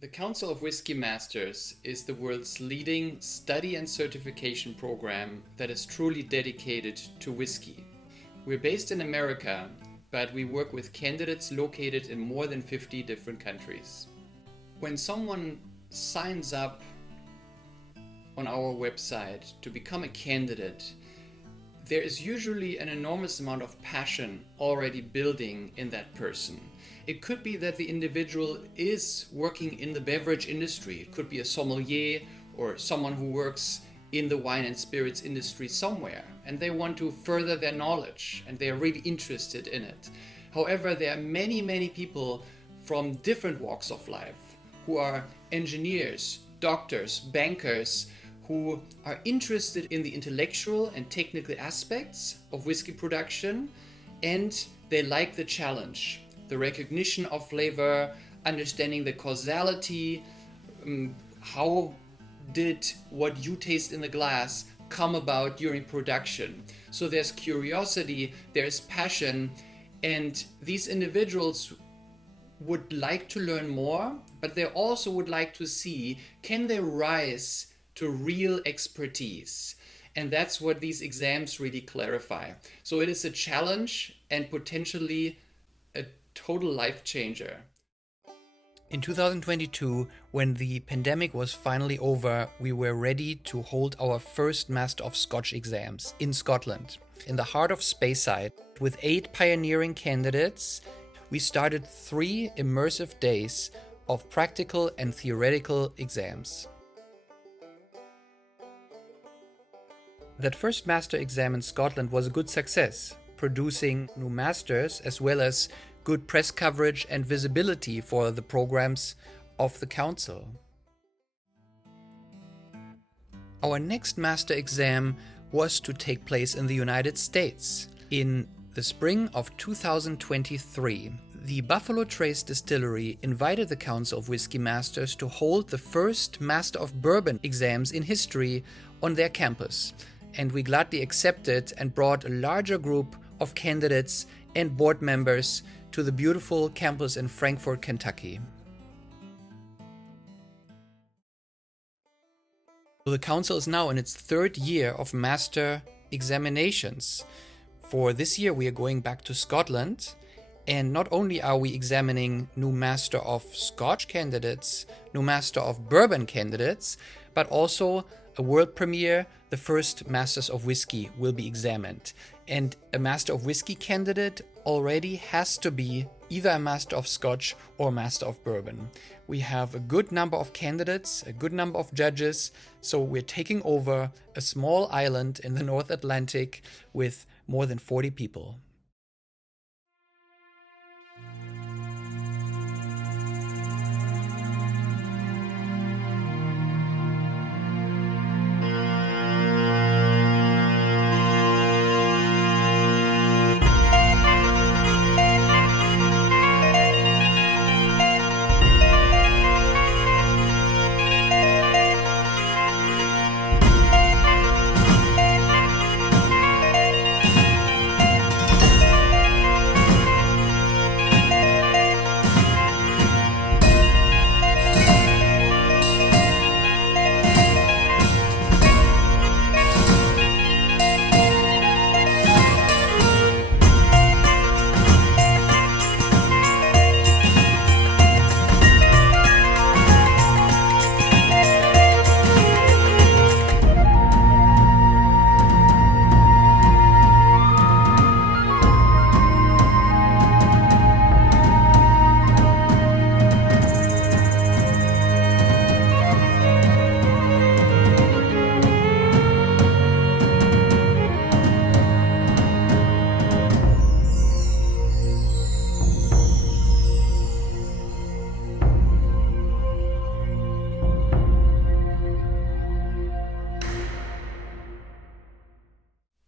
The Council of Whiskey Masters is the world's leading study and certification program that is truly dedicated to whiskey. We're based in America, but we work with candidates located in more than 50 different countries. When someone signs up on our website to become a candidate, there is usually an enormous amount of passion already building in that person. It could be that the individual is working in the beverage industry. It could be a sommelier or someone who works in the wine and spirits industry somewhere, and they want to further their knowledge and they are really interested in it. However, there are many people from different walks of life who are engineers, doctors, bankers, who are interested in the intellectual and technical aspects of whiskey production, and they like the challenge, the recognition of flavor, understanding the causality, how did what you taste in the glass come about during production. So there's curiosity, there's passion, and these individuals would like to learn more, but they also would like to see, can they rise to real expertise? And that's what these exams really clarify. So it is a challenge and potentially a total life changer. In 2022, when the pandemic was finally over, we were ready to hold our first Master of Scotch exams in Scotland, in the heart of Speyside. With 8 pioneering candidates, we started 3 immersive days of practical and theoretical exams. That first master exam in Scotland was a good success, producing new masters as well as good press coverage and visibility for the programs of the council. Our next master exam was to take place in the United States. In the spring of 2023, the Buffalo Trace Distillery invited the Council of Whiskey Masters to hold the first Master of Bourbon exams in history on their campus, and we gladly accepted and brought a larger group of candidates and board members to the beautiful campus in Frankfort, Kentucky. So the council is now in its 3rd year of master examinations. For this year we are going back to Scotland, and not only are we examining new Master of Scotch candidates, new Master of Bourbon candidates, but also a world premiere, the first Masters of Whiskey will be examined. And a Master of Whiskey candidate already has to be either a Master of Scotch or Master of Bourbon. We have a good number of candidates, a good number of judges, so we're taking over a small island in the North Atlantic with more than 40 people.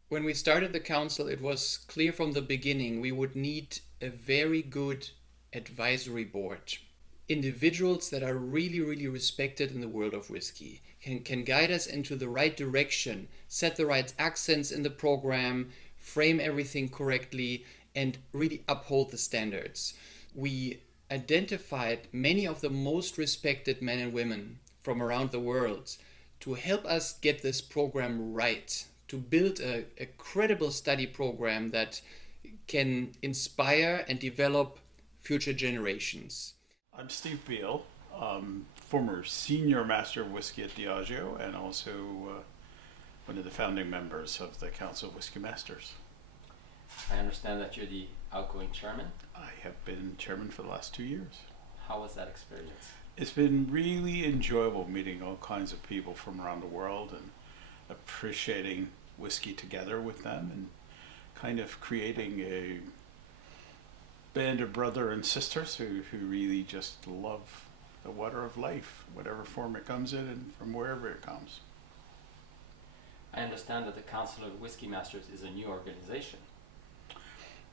When we started the council, it was clear from the beginning we would need a very good advisory board. Individuals that are really respected in the world of whiskey, can guide us into the right direction, set the right accents in the program, frame everything correctly, and really uphold the standards. We identified many of the most respected men and women from around the world to help us get this program right, to build a credible study program that can inspire and develop future generations. I'm Steve Beal, former Senior Master of Whiskey at Diageo and also one of the founding members of the Council of Whiskey Masters. I understand that you're the outgoing chairman. I have been chairman for the last 2 years. How was that experience? It's been really enjoyable meeting all kinds of people from around the world and appreciating whiskey together with them and kind of creating a band of brother and sisters who really just love the water of life, whatever form it comes in and from wherever it comes. I understand that the Council of Whiskey Masters is a new organization.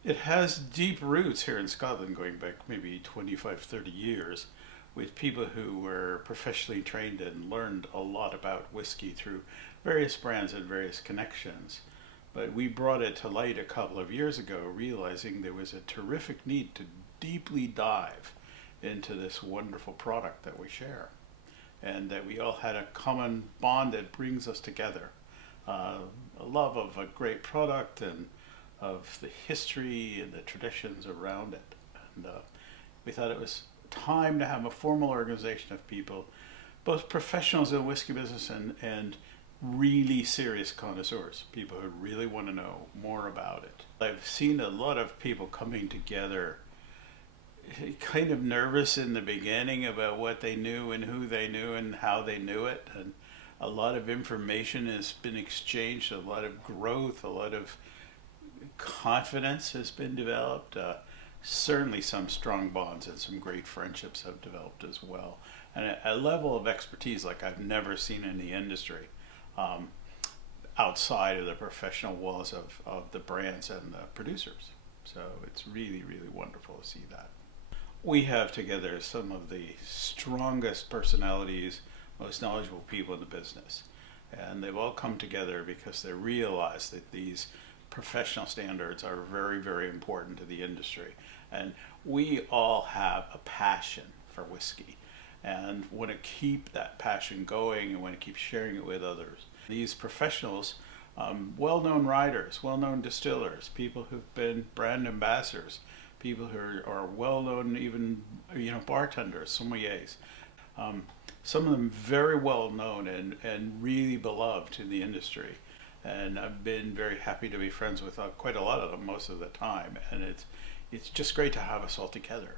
It has deep roots here in Scotland, going back maybe 25, 30 years, with people who were professionally trained and learned a lot about whiskey through various brands and various connections. But we brought it to light a couple of years ago, realizing there was a terrific need to deeply dive into this wonderful product that we share, and that we all had a common bond that brings us together. A love of a great product and of the history and the traditions around it. And we thought it was time to have a formal organization of people, both professionals in the whiskey business and really serious connoisseurs, people who really want to know more about it. I've seen a lot of people coming together kind of nervous in the beginning about what they knew and who they knew and how they knew it. And a lot of information has been exchanged, a lot of growth, a lot of confidence has been developed. Certainly some strong bonds and some great friendships have developed as well. And a level of expertise like I've never seen in the industry, outside of the professional walls of the brands and the producers. So it's really, really wonderful to see that. We have together some of the strongest personalities, most knowledgeable people in the business. And they've all come together because they realize that these professional standards are very, very important to the industry. And we all have a passion for whiskey and want to keep that passion going and want to keep sharing it with others. These professionals, well-known writers, well-known distillers, people who've been brand ambassadors, people who are well-known, even bartenders, sommeliers. Some of them very well-known and really beloved in the industry. And I've been very happy to be friends with quite a lot of them most of the time. And it's just great to have us all together.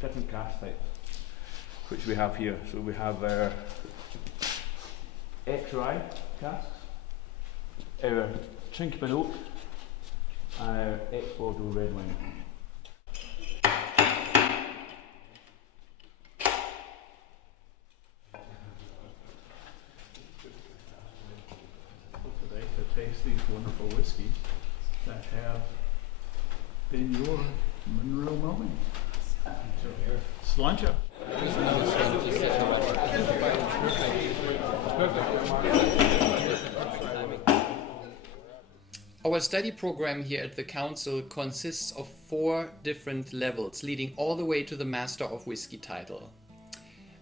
Different cask types, which we have here. So we have our ex-rye casks, our Trinket oak, and our ex-Bordeaux red wine. Today to taste these wonderful whiskies that have been your Monroe moment. Sláinte. Our study program here at the Council consists of 4 different levels, leading all the way to the Master of Whiskey title.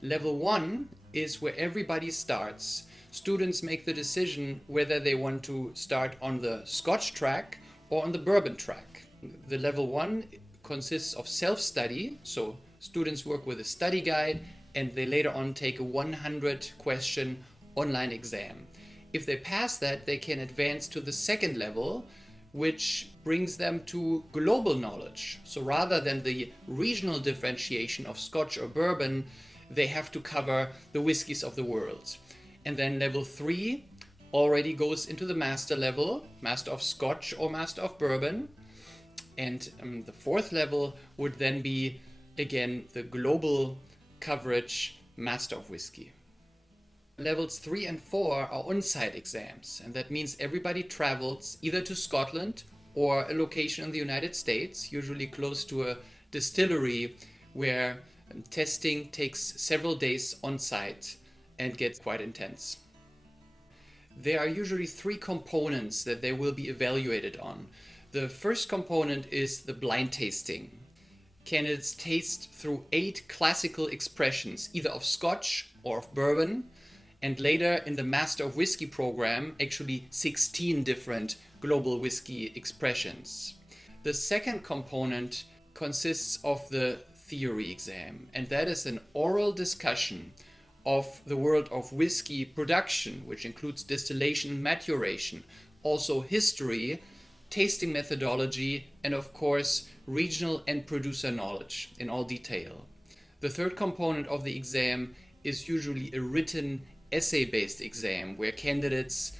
Level 1 is where everybody starts. Students make the decision whether they want to start on the Scotch track or on the Bourbon track. The level 1 consists of self-study, so students work with a study guide and they later on take a 100-question online exam. If they pass that, they can advance to the second level, which brings them to global knowledge. So rather than the regional differentiation of Scotch or Bourbon, they have to cover the whiskies of the world. And then level 3 already goes into the master level, Master of Scotch or Master of Bourbon. And the 4th level would then be, again, the global coverage Master of Whiskey. Levels 3 and 4 are on-site exams, and that means everybody travels either to Scotland or a location in the United States, usually close to a distillery where testing takes several days on-site and gets quite intense. There are usually 3 components that they will be evaluated on. The first component is the blind tasting. Candidates taste through 8 classical expressions, either of Scotch or of bourbon, and later in the Master of Whiskey program, actually 16 different global whiskey expressions. The second component consists of the theory exam, and that is an oral discussion of the world of whiskey production, which includes distillation, maturation, also history, tasting methodology, and of course regional and producer knowledge in all detail. The third component of the exam is usually a written essay-based exam where candidates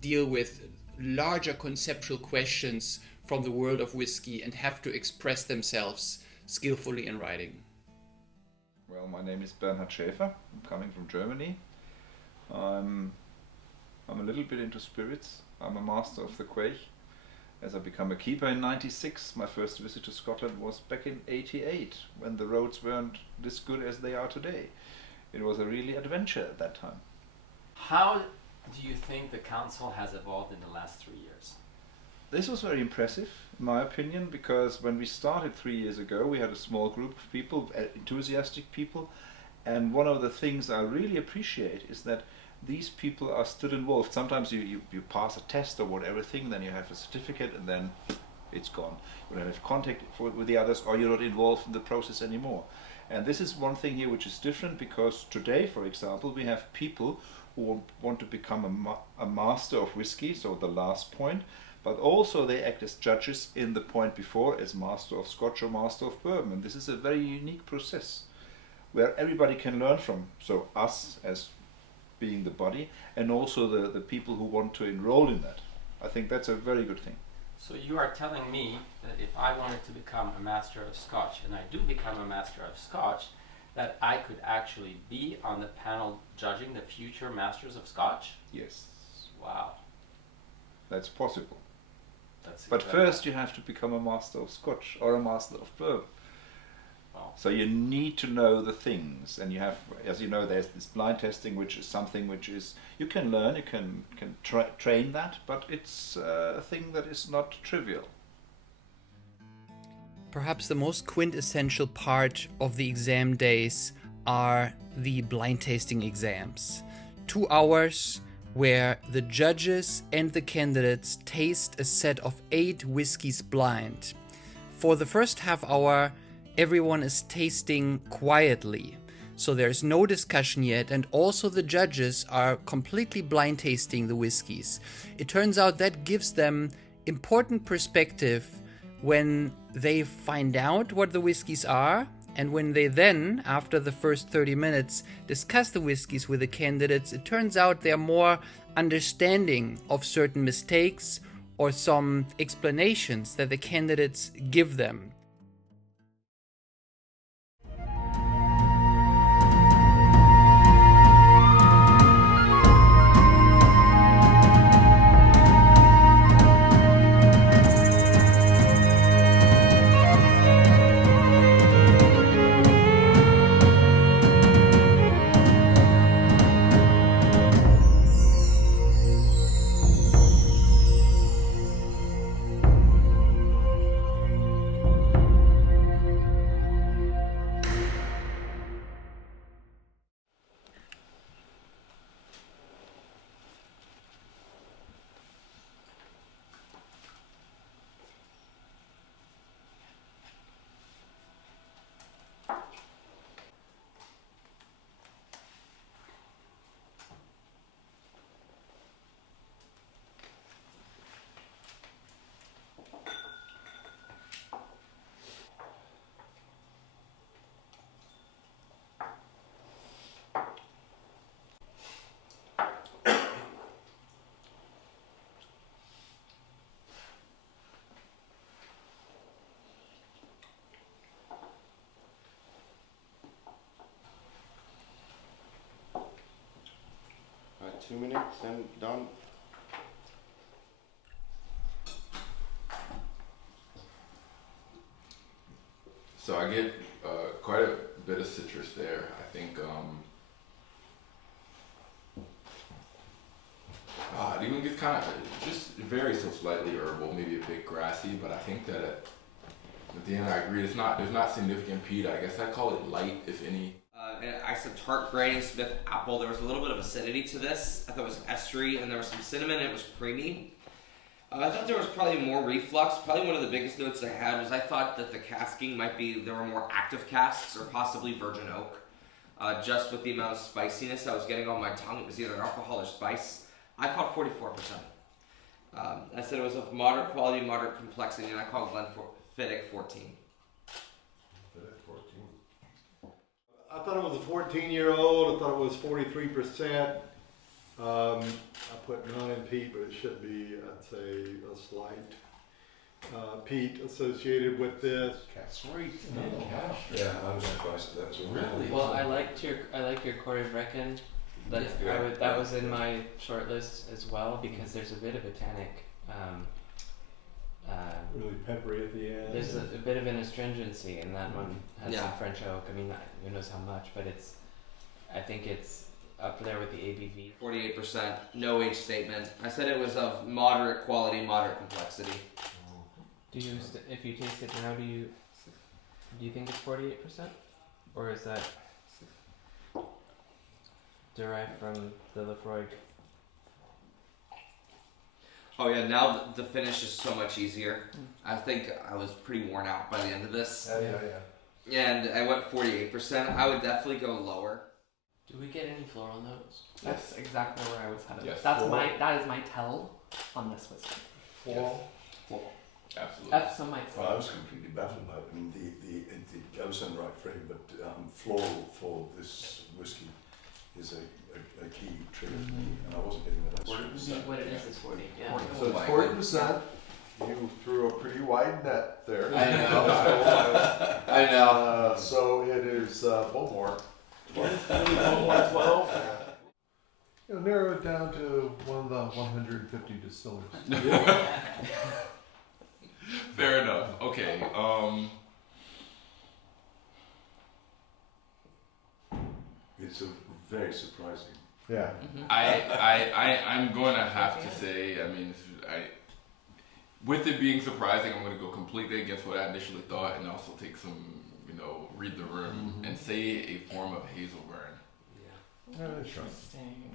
deal with larger conceptual questions from the world of whiskey and have to express themselves skillfully in writing. Well, my name is Bernhard Schäfer. I'm coming from Germany. I'm a little bit into spirits. I'm a master of the Quaich. As I become a keeper in '96, my first visit to Scotland was back in '88, when the roads weren't this good as they are today. It was a really adventure at that time. How do you think the council has evolved in the last 3 years? This was very impressive, in my opinion, because when we started 3 years ago, we had a small group of people, enthusiastic people, and one of the things I really appreciate is that these people are still involved. Sometimes you pass a test or whatever thing, then you have a certificate, and then it's gone. You don't have contact with the others, or you're not involved in the process anymore. And this is one thing here which is different, because today, for example, we have people who want to become a master of whiskey, so the last point, but also they act as judges in the point before as master of Scotch or master of bourbon. And this is a very unique process where everybody can learn from. So us as being the body, and also the people who want to enroll in that. I think that's a very good thing. So you are telling me that if I wanted to become a master of Scotch, and I do become a master of Scotch, that I could actually be on the panel judging the future masters of Scotch? Yes. Wow. That's possible. That's But incredible. first you have to become a master of Scotch or a master of bourbon. Wow. So you need to know the things, and you have, as you know, there's this blind testing, which is something which is, you can learn, you can train that, but it's a thing that is not trivial. Perhaps the most quintessential part of the exam days are the blind tasting exams. 2 hours where the judges and the candidates taste a set of 8 whiskies blind. For the first half hour, everyone is tasting quietly, so there's no discussion yet, and also the judges are completely blind tasting the whiskies. It turns out that gives them important perspective when they find out what the whiskies are, and when they then, after the first 30 minutes, discuss the whiskies with the candidates, it turns out they're more understanding of certain mistakes or some explanations that the candidates give them. 2 minutes and done. So I get quite a bit of citrus there. I think it even gets kind of just very so slightly herbal, maybe a bit grassy. But I think that at the end I agree. There's not significant peat. I guess I'd call it light, if any. And I said tart Granny Smith apple. There was a little bit of acidity to this. I thought it was estery, and there was some cinnamon, and it was creamy. I thought there was probably more reflux. Probably one of the biggest notes I had was I thought that the casking there were more active casks or possibly virgin oak. Just with the amount of spiciness I was getting on my tongue, it was either alcohol or spice. I called 44%. I said it was of moderate quality, moderate complexity, and I called Glenfiddich 14. I thought it was a 14-year-old. I thought it was 43%. I put none in peat, but it should be, I'd say, a slight peat associated with this. Sweet. Yeah, I was surprised that was Really? Well, I liked your Corey Brecken. That was in my short list as well because there's a bit of a tannic. Really peppery at the end. There's a bit of an astringency, and that one has some French oak. I mean, who knows how much, but I think it's up there with the ABV. 48%, no age statement. I said it was of moderate quality, moderate complexity. Do you, if you taste it now, do you think it's 48%, or is that derived from the Lefroy? Oh yeah, now the finish is so much easier. I think I was pretty worn out by the end of this. Yeah. And I went 48%. I would definitely go lower. Do we get any floral notes? That's exactly where I was headed. Yes. That is my tell on this whiskey. Floral. Absolutely. So my tell. I was completely baffled by it. I mean, the Sam Wright frame, but floral for this whiskey is a key trigger for me, and I wasn't getting that. What it is 40. Yeah. So it's 40%. You threw a pretty wide net there. I know. I know. So it is Bowmore. 12. You'll narrow it down to one of the 150 distillers. Fair enough. Okay. It's a very surprising. Yeah. I'm going to have to say, I mean, with it being surprising, I'm going to go completely against what I initially thought, and also take some, read the room and say a form of hazelburn. Interesting.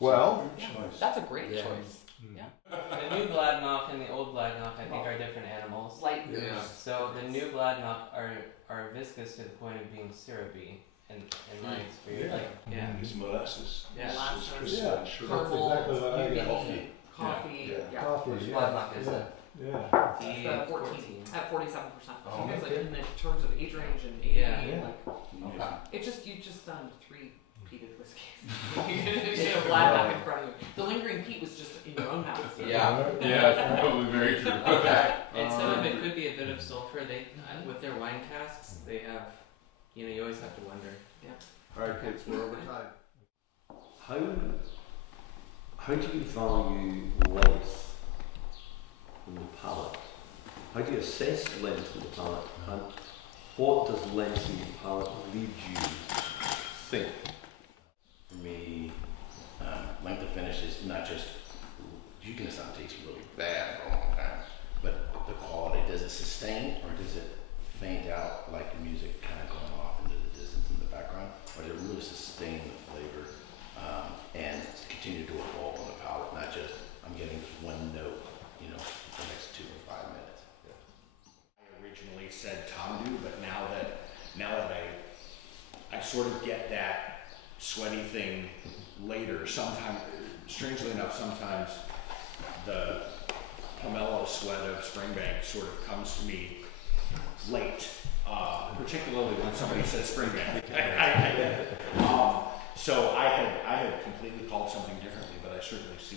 Well, That's a great choice. Yeah. The new Gladnoch and the old Gladnoch, I think, are different animals. So the new Gladnoch are viscous to the point of being syrupy. In my experience, It's molasses. Yeah. It's Yeah. Caramel, That's exactly what I got. coffee. Yeah. Coffee. Which Yeah. Gladnoch is it? Yeah. That's the 14 at 47%. Oh, Because like in the terms of age range and ABV, Yeah. like you just done 3 peated whiskeys. You have Gladnoch in front of you. The lingering peat was just in your own house. Yeah, it's probably very true. Okay. And some of it could be a bit of sulfur. They with their wine casks, they have. You always have to wonder. Yeah. All right, kids, we're over time. How do you value length in the palate? How do you assess length in the palate? And what does length in the palate lead you to think? For me, length of finish is not just, you can sound tastes really bad for a long time, but the quality, does it sustain or does it faint out like the music kind of going off into the distance in the background, or does it really sustain the flavor and continue to evolve on the palate, not just I'm getting this one note, for the next 2 or 5 minutes. I originally said Tamdu, but now that I sort of get that sweaty thing later, sometimes, strangely enough, sometimes the pomelo sweat of Springbank sort of comes to me late, particularly when somebody says Springbank. So I had completely called something differently, but I certainly see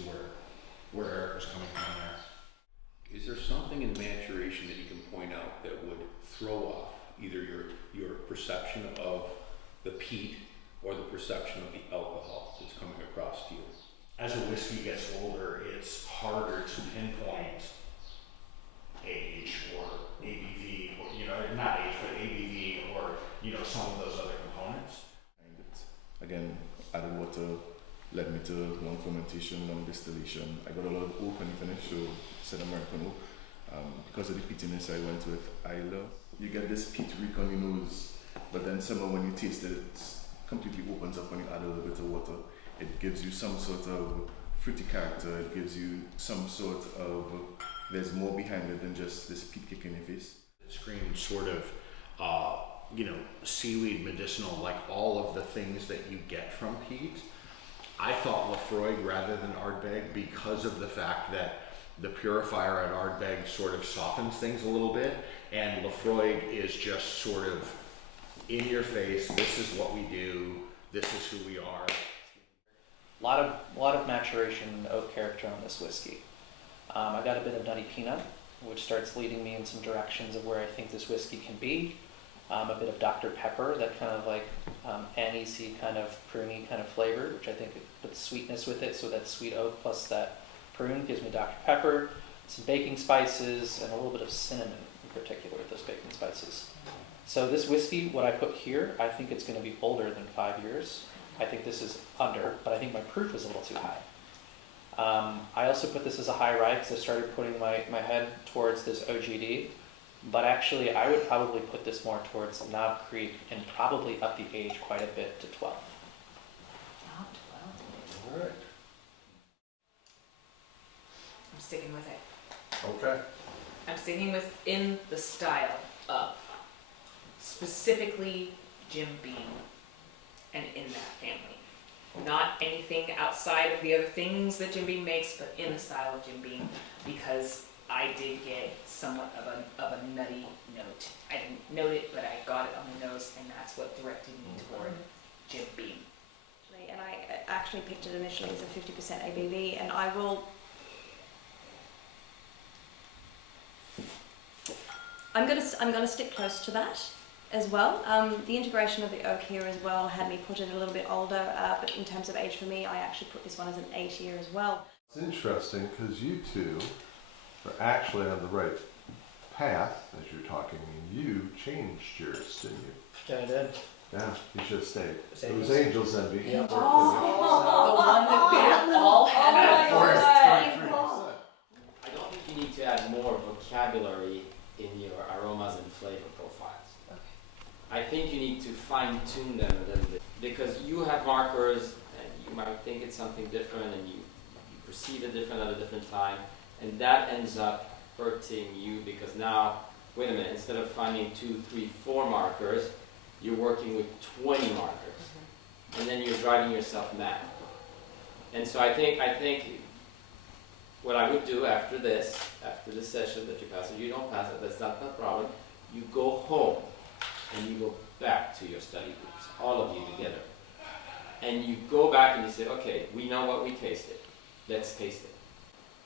where Eric was coming from there. Is there something in maturation that you can point out that would throw off either your perception of the peat or the perception of the alcohol that's coming across to you? as a whiskey gets older, it's harder to pinpoint age or ABV, or, you know, not age, but ABV or, you know, some of those other components. Again, added water led me to long fermentation, long distillation. I got a lot of oak when you finish, so said American oak. Because of the peatiness, I went with Isle. You get this peat reek on your nose, but then somehow when you taste it, it completely opens up when you add a little bit of water. It gives you some sort of fruity character. It gives you some sort of, there's more behind it than just this peat kick in your face. It screams sort of, you know, seaweed medicinal, like all of the things that you get from peat. I thought Laphroaig rather than Ardbeg because of the fact that the purifier at Ardbeg sort of softens things a little bit, and Laphroaig is just sort of in your face. This is what we do. This is who we are. A lot of maturation oak character on this whiskey. I got a bit of nutty peanut, which starts leading me in some directions of where I think this whiskey can be. A bit of Dr. Pepper, that kind of like anisey kind of pruny kind of flavor, which I think puts sweetness with it. So that sweet oak plus that prune gives me Dr. Pepper, some baking spices, and a little bit of cinnamon in particular with those baking spices. So this whiskey, what I put here, I think it's going to be older than 5 years. I think this is under, but I think my proof is a little too high. I also put this as a high rye because I started putting my head towards this OGD. But actually, I would probably put this more towards Knob Creek and probably up the age quite a bit to 12. All right. I'm sticking with it. Okay. I'm sticking with in the style of specifically Jim Beam and in that family. Not anything outside of the other things that Jim Beam makes, but in the style of Jim Beam, because I did get somewhat of a nutty note. I didn't note it, but I got it on the nose, and that's what directed me toward Jim Beam. And I actually picked it initially as a 50% ABV, and I will. I'm gonna stick close to that as well. The integration of the oak here as well had me put it a little bit older, but in terms of age for me, I actually put this one as an 8 year as well. It's interesting because you two are actually on the right path as you're talking, and you changed yours, didn't you? Yeah, I did. Yeah, you should have stayed. It was Angel's Envy. Yeah. The one that we all had at first. I don't think you need to add more vocabulary in your aromas and flavor profiles. Okay. I think you need to fine tune them a little bit because you have markers and you might think it's something different and you perceive it different at a different time, and that ends up hurting you because now, wait a minute, instead of finding 2, 3, 4 markers, you're working with 20 markers, and then you're driving yourself mad. And so I think what I would do after this session that you pass it, you don't pass it, that's not the problem. You go home and you go back to your study groups, all of you together. And you go back and you say, okay, we know what we tasted. Let's taste it.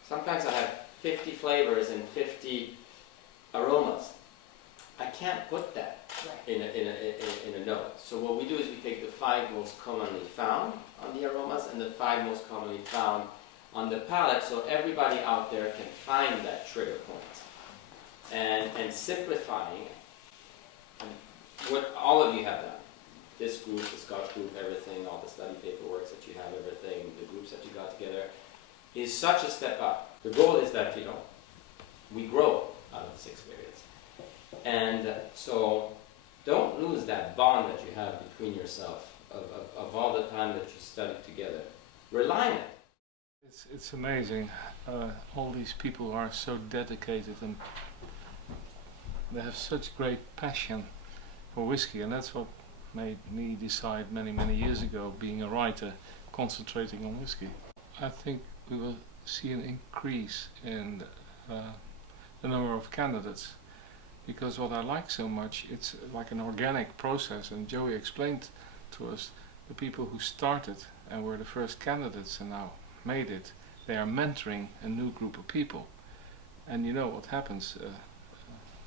Sometimes I have 50 flavors and 50 aromas. I can't put that in a note. So what we do is we take the 5 most commonly found on the aromas and the 5 most commonly found on the palate, so everybody out there can find that trigger point. And simplifying and what all of you have done. This group, the Scotch group, everything, all the study paperwork that you have, everything, the groups that you got together, is such a step up. The goal is that, we grow out of this experience. And so don't lose that bond that you have between yourself of all the time that you studied together. Rely on it. It's amazing. All these people are so dedicated and they have such great passion for whiskey, and that's what made me decide many years ago, being a writer, concentrating on whiskey. I think we will see an increase in the number of candidates, because what I like so much, it's like an organic process, and Joey explained to us the people who started and were the first candidates and now made it, they are mentoring a new group of people. And you know what happens,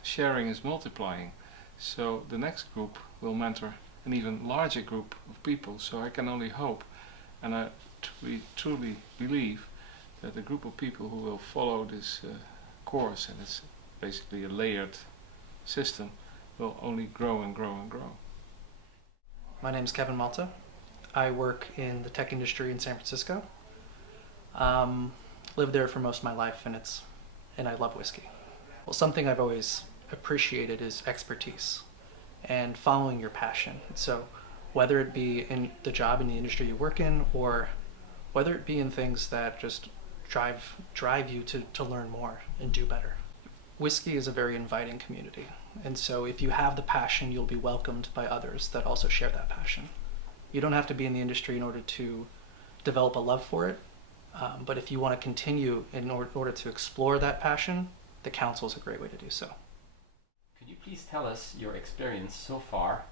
sharing is multiplying, so the next group will mentor an even larger group of people. So I can only hope, and we truly believe that a group of people who will follow this course, and it's basically a layered system, will only grow and grow and grow. My name is Kevin Malta. I work in the tech industry in San Francisco. Lived there for most of my life, and I love whiskey. Well, something I've always appreciated is expertise and following your passion. So whether it be in the job in the industry you work in, or whether it be in things that just drive you to learn more and do better. Whiskey is a very inviting community, and so if you have the passion, you'll be welcomed by others that also share that passion. You don't have to be in the industry in order to develop a love for it, but if you want to continue in order to explore that passion, the council is a great way to do so. Could you please tell us your experience so far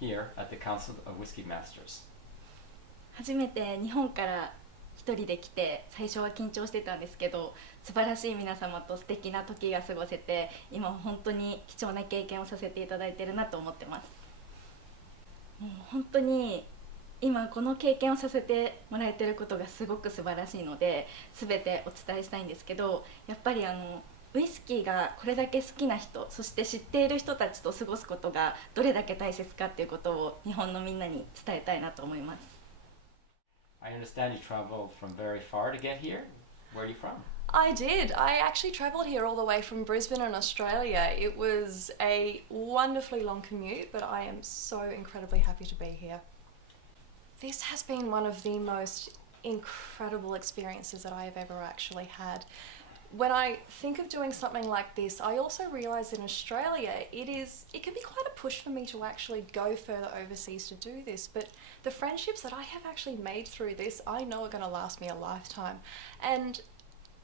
here at the Council of Whiskey Masters? 初めて日本から一人で来て、最初は緊張してたんですけど、素晴らしい皆様と素敵な時が過ごせて、今本当に貴重な経験をさせていただいているなと思ってます。もう本当に今この経験をさせてもらえていることがすごく素晴らしいので、全てお伝えしたいんですけど、やっぱりウイスキーがこれだけ好きな人、そして知っている人たちと過ごすことがどれだけ大切かっていうことを日本のみんなに伝えたいなと思います。I understand you traveled from very far to get here. Where are you from? I did. I actually travelled here all the way from Brisbane in Australia. It was a wonderfully long commute, but I am so incredibly happy to be here. This has been one of the most incredible experiences that I have ever actually had. When I think of doing something like this, I also realise in Australia it can be quite a push for me to actually go further overseas to do this, but the friendships that I have actually made through this I know are going to last me a lifetime. And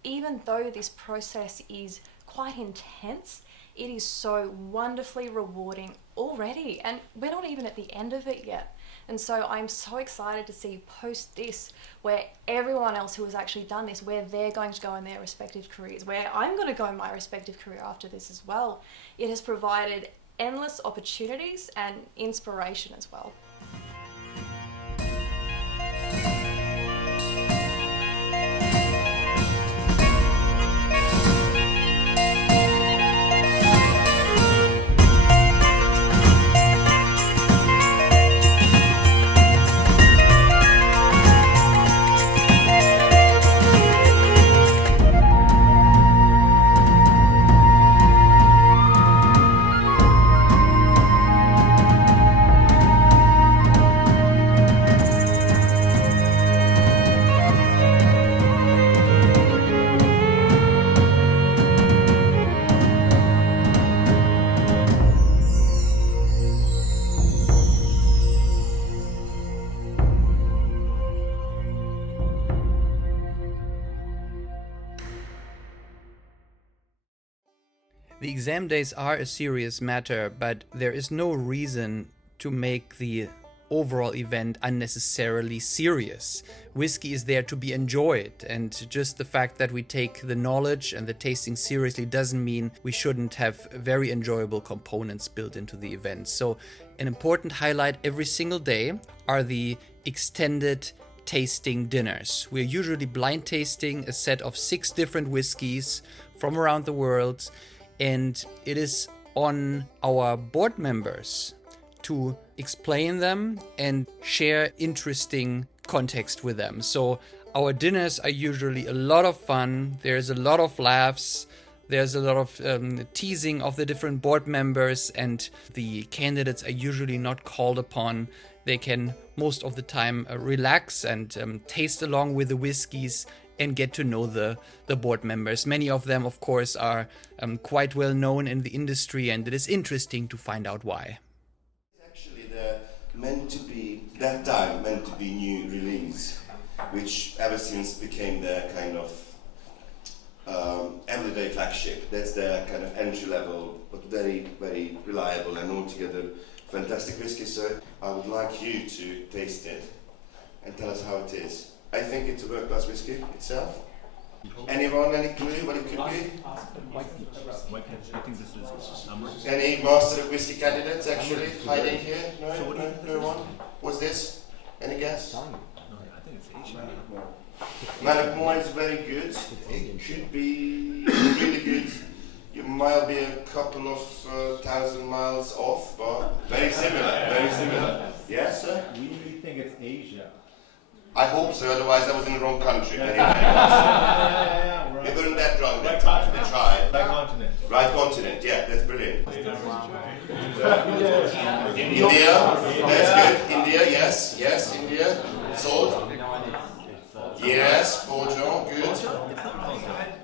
even though this process is quite intense, it is so wonderfully rewarding already, and we're not even at the end of it yet. And so I'm so excited to see post this, where everyone else who has actually done this, where they're going to go in their respective careers, where I'm going to go in my respective career after this as well. It has provided endless opportunities and inspiration as well. The exam days are a serious matter, but there is no reason to make the overall event unnecessarily serious. Whiskey is there to be enjoyed, and just the fact that we take the knowledge and the tasting seriously doesn't mean we shouldn't have very enjoyable components built into the event. So an important highlight every single day are the extended tasting dinners. We're usually blind tasting a set of 6 different whiskeys from around the world, and it is on our board members to explain them and share interesting context with them. So our dinners are usually a lot of fun. There's a lot of laughs. There's a lot of teasing of the different board members, and the candidates are usually not called upon. They can most of the time relax and taste along with the whiskeys and get to know the board members. Many of them, of course, are quite well known in the industry, and it is interesting to find out why. Actually, they're meant to be, that time, meant to be new release, which ever since became their kind of everyday flagship. That's their kind of entry level, but very, very reliable and altogether fantastic whiskey. So I would like you to taste it and tell us how it is. I think it's a world-class whiskey itself. Anyone, any clue what it could be? Any Master of Whiskey candidates actually hiding here? No one? What's this? Any guess? No, I think it's Asian. Manapore is very good. Should be really good. You might be a couple of 1,000 miles off, but very similar, very similar. Yes, sir? We usually think it's Asia. I hope so, otherwise I was in the wrong country. Yeah, Right. We weren't that wrong that time. They tried. Right continent. Right continent, yeah, that's brilliant. India, that's good. India, yes, yes, India. Salt. Yes, Bourgeon, good.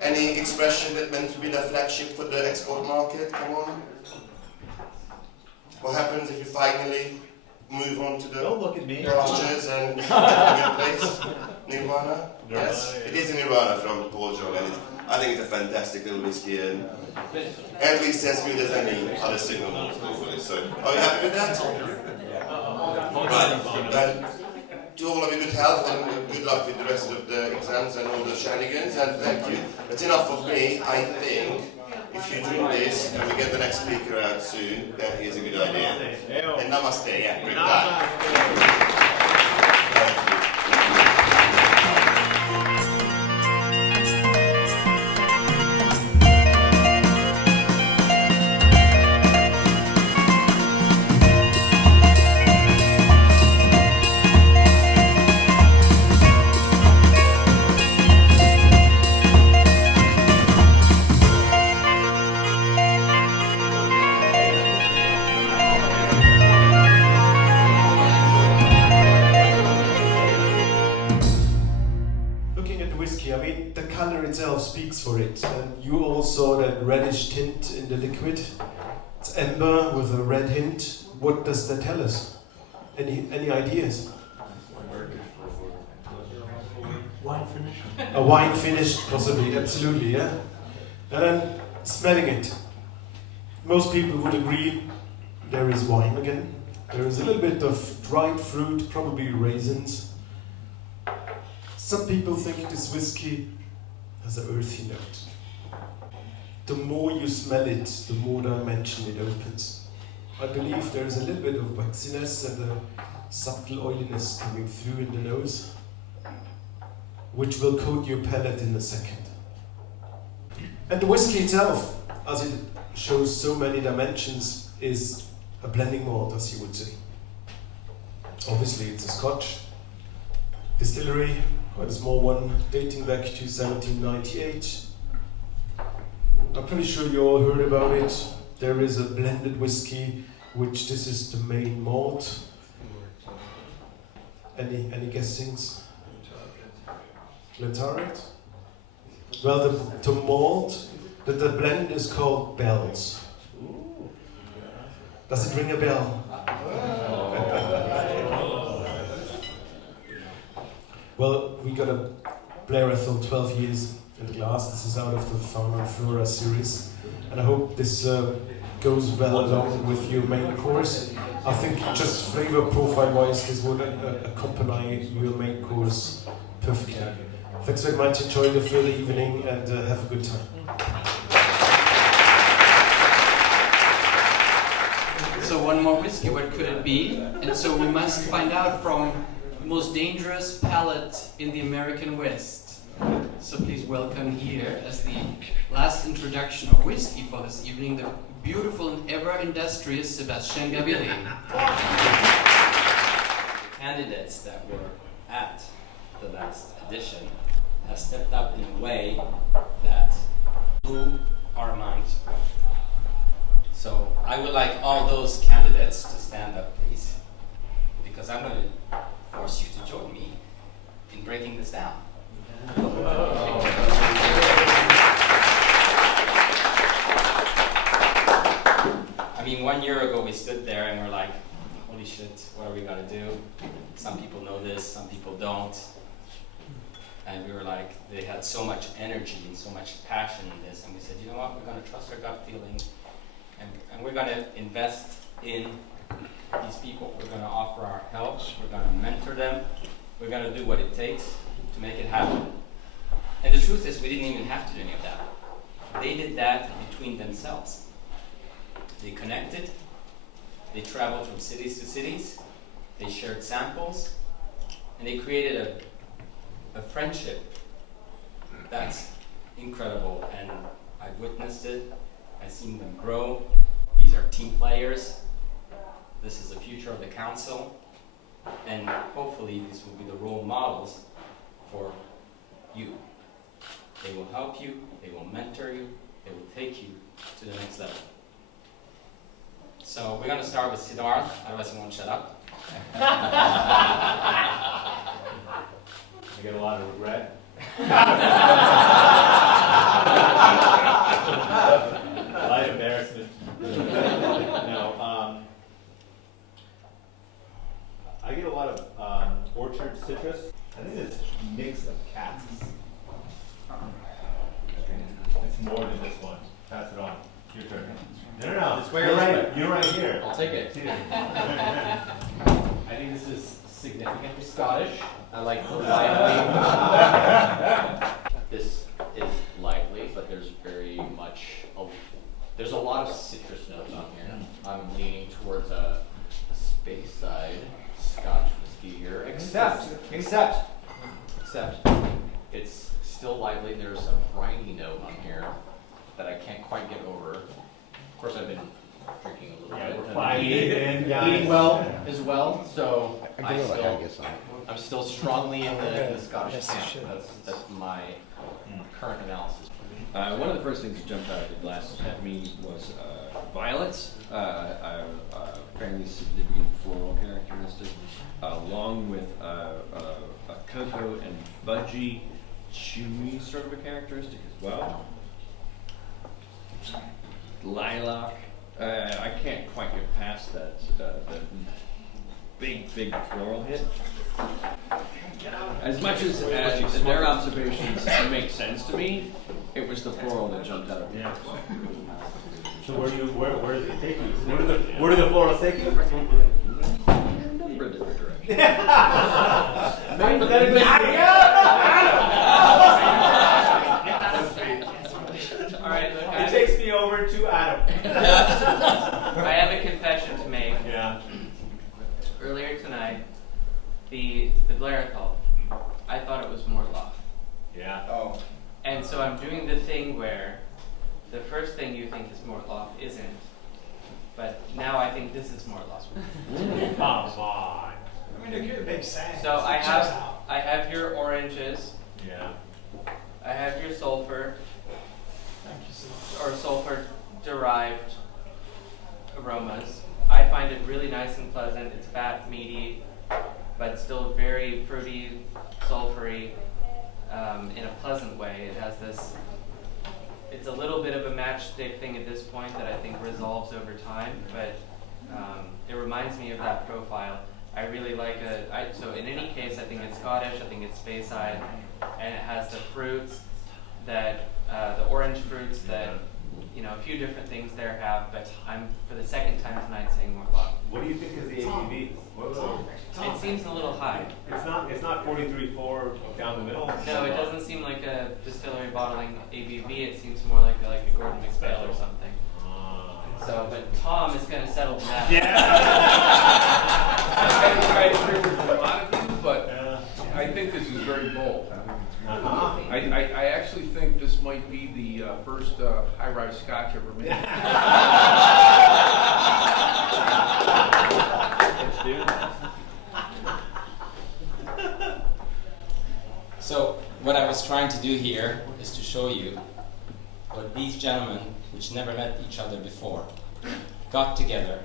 Any expression that meant to be the flagship for the export market? Come on. What happens if you finally move on to the pastures and get a good place? Nirvana? Yes, it is a Nirvana from Bourgeon, and I think it's a fantastic little whiskey, and at least as good as any other single malt, hopefully. So, are you happy with that? Right. Then, to all of you, good health and good luck with the rest of the exams and all the shenanigans, and thank you. That's enough of me. I think if you drink this and we get the next speaker out soon, that is a good idea. And namaste, yeah, bring that. Thank you. Itself speaks for it, and you all saw that reddish tint in the liquid. It's amber with a red hint. What does that tell us? Any ideas? Wine finish. A wine finish, possibly, absolutely, yeah. And then smelling it. Most people would agree there is wine again. There is a little bit of dried fruit, probably raisins. Some people think this whiskey has an earthy note. The more you smell it, the more dimension it opens. I believe there is a little bit of waxiness and a subtle oiliness coming through in the nose, which will coat your palate in a second. And the whiskey itself, as it shows so many dimensions, is a blending malt, as you would say. Obviously, it's a Scotch distillery, quite a small one, dating back to 1798. I'm pretty sure you all heard about it. There is a blended whiskey, which this is the main malt. Any guessings? Glentarret? Well, the malt, the blend is called Bells. Does it ring a bell? Well, we got a Blair Ethel 12 years in the glass. This is out of the Fauna and Flora series. And I hope this goes well along with your main course. I think just flavor profile wise, this would accompany your main course perfectly. Thanks very much, enjoy the further evening and have a good time. So one more whiskey, what could it be? And so we must find out from the most dangerous palate in the American West. So please welcome here, as the last introduction of whiskey for this evening, the beautiful and ever-industrious Sébastien Gavillet. The candidates that were at the last edition have stepped up in a way that blew our minds. So I would like all those candidates to stand up, please, because I'm going to force you to join me in breaking this down. I mean, 1 year ago we stood there and we're like, holy shit, what are we going to do? Some people know this, some people don't. And we were like, they had so much energy and so much passion in this, and we said, you know what, we're going to trust our gut feeling, and we're going to invest in these people. We're going to offer our help, we're going to mentor them, we're going to do what it takes to make it happen. And the truth is, we didn't even have to do any of that. They did that between themselves. They connected, they traveled from cities to cities, they shared samples, and they created a friendship That's incredible, and I've witnessed it. I've seen them grow. These are team players. This is the future of the council, and hopefully these will be the role models for you. They will help you, they will mentor you, they will take you to the next level. So we're going to start with Siddharth, otherwise he won't shut up. I get a lot of regret. Light embarrassment. No, I get a lot of orchard citrus. I think it's a mix of cats. It's more than this one. Pass it on. Your turn. No. You're right here. I'll take it. I think this is significantly Scottish. I like the lively. This is lively, but there's very much, there's a lot of citrus notes on here. I'm leaning towards a Speyside Scotch whiskey here, except it's still lively. There's a briny note on here that I can't quite get over. Of course, I've been drinking a little bit. Eating well as well, so I'm still strongly in the Scottish camp. That's my current analysis. One of the first things that jumped out at glass at me was violets, a fairly significant floral characteristic, along with a cocoa and fudgy, chewy sort of a characteristic as well. Lilac, I can't quite get past that the big floral hit. As much as their observations make sense to me, it was the floral that jumped out at me. So where does it take you? Where do the florals take you? A number of different It takes me over to Adam. I have a confession to make. Yeah. Earlier tonight, the Blarethal, I thought it was Mortlock. Yeah. Oh. And so I'm doing the thing where the first thing you think is Mortlock isn't, but now I think this is Mortlock. Come on. I mean, it makes sense. So I have your oranges. Yeah. I have your sulfur. Or sulfur-derived aromas. I find it really nice and pleasant. It's fat, meaty, but still very fruity, sulfury, in a pleasant way. It has this. It's a little bit of a matchstick thing at this point that I think resolves over time, but it reminds me of that profile. I really like it. So in any case, I think it's Scottish. I think it's Speyside, and it has the fruits that the orange fruits that a few different things there have. But I'm for the second time tonight saying Mortlock. What do you think is the ABV? It seems a little high. It's not 43.4 down the middle. No, it doesn't seem like a distillery bottling ABV. It seems more like a Gordon MacPhail or something. So, but Tom is going to settle that. A lot of things, but I think this is very bold. I actually think this might be the first high-rise Scotch ever made. Let's do this. So what I was trying to do here is to show you what these gentlemen, which never met each other before, got together,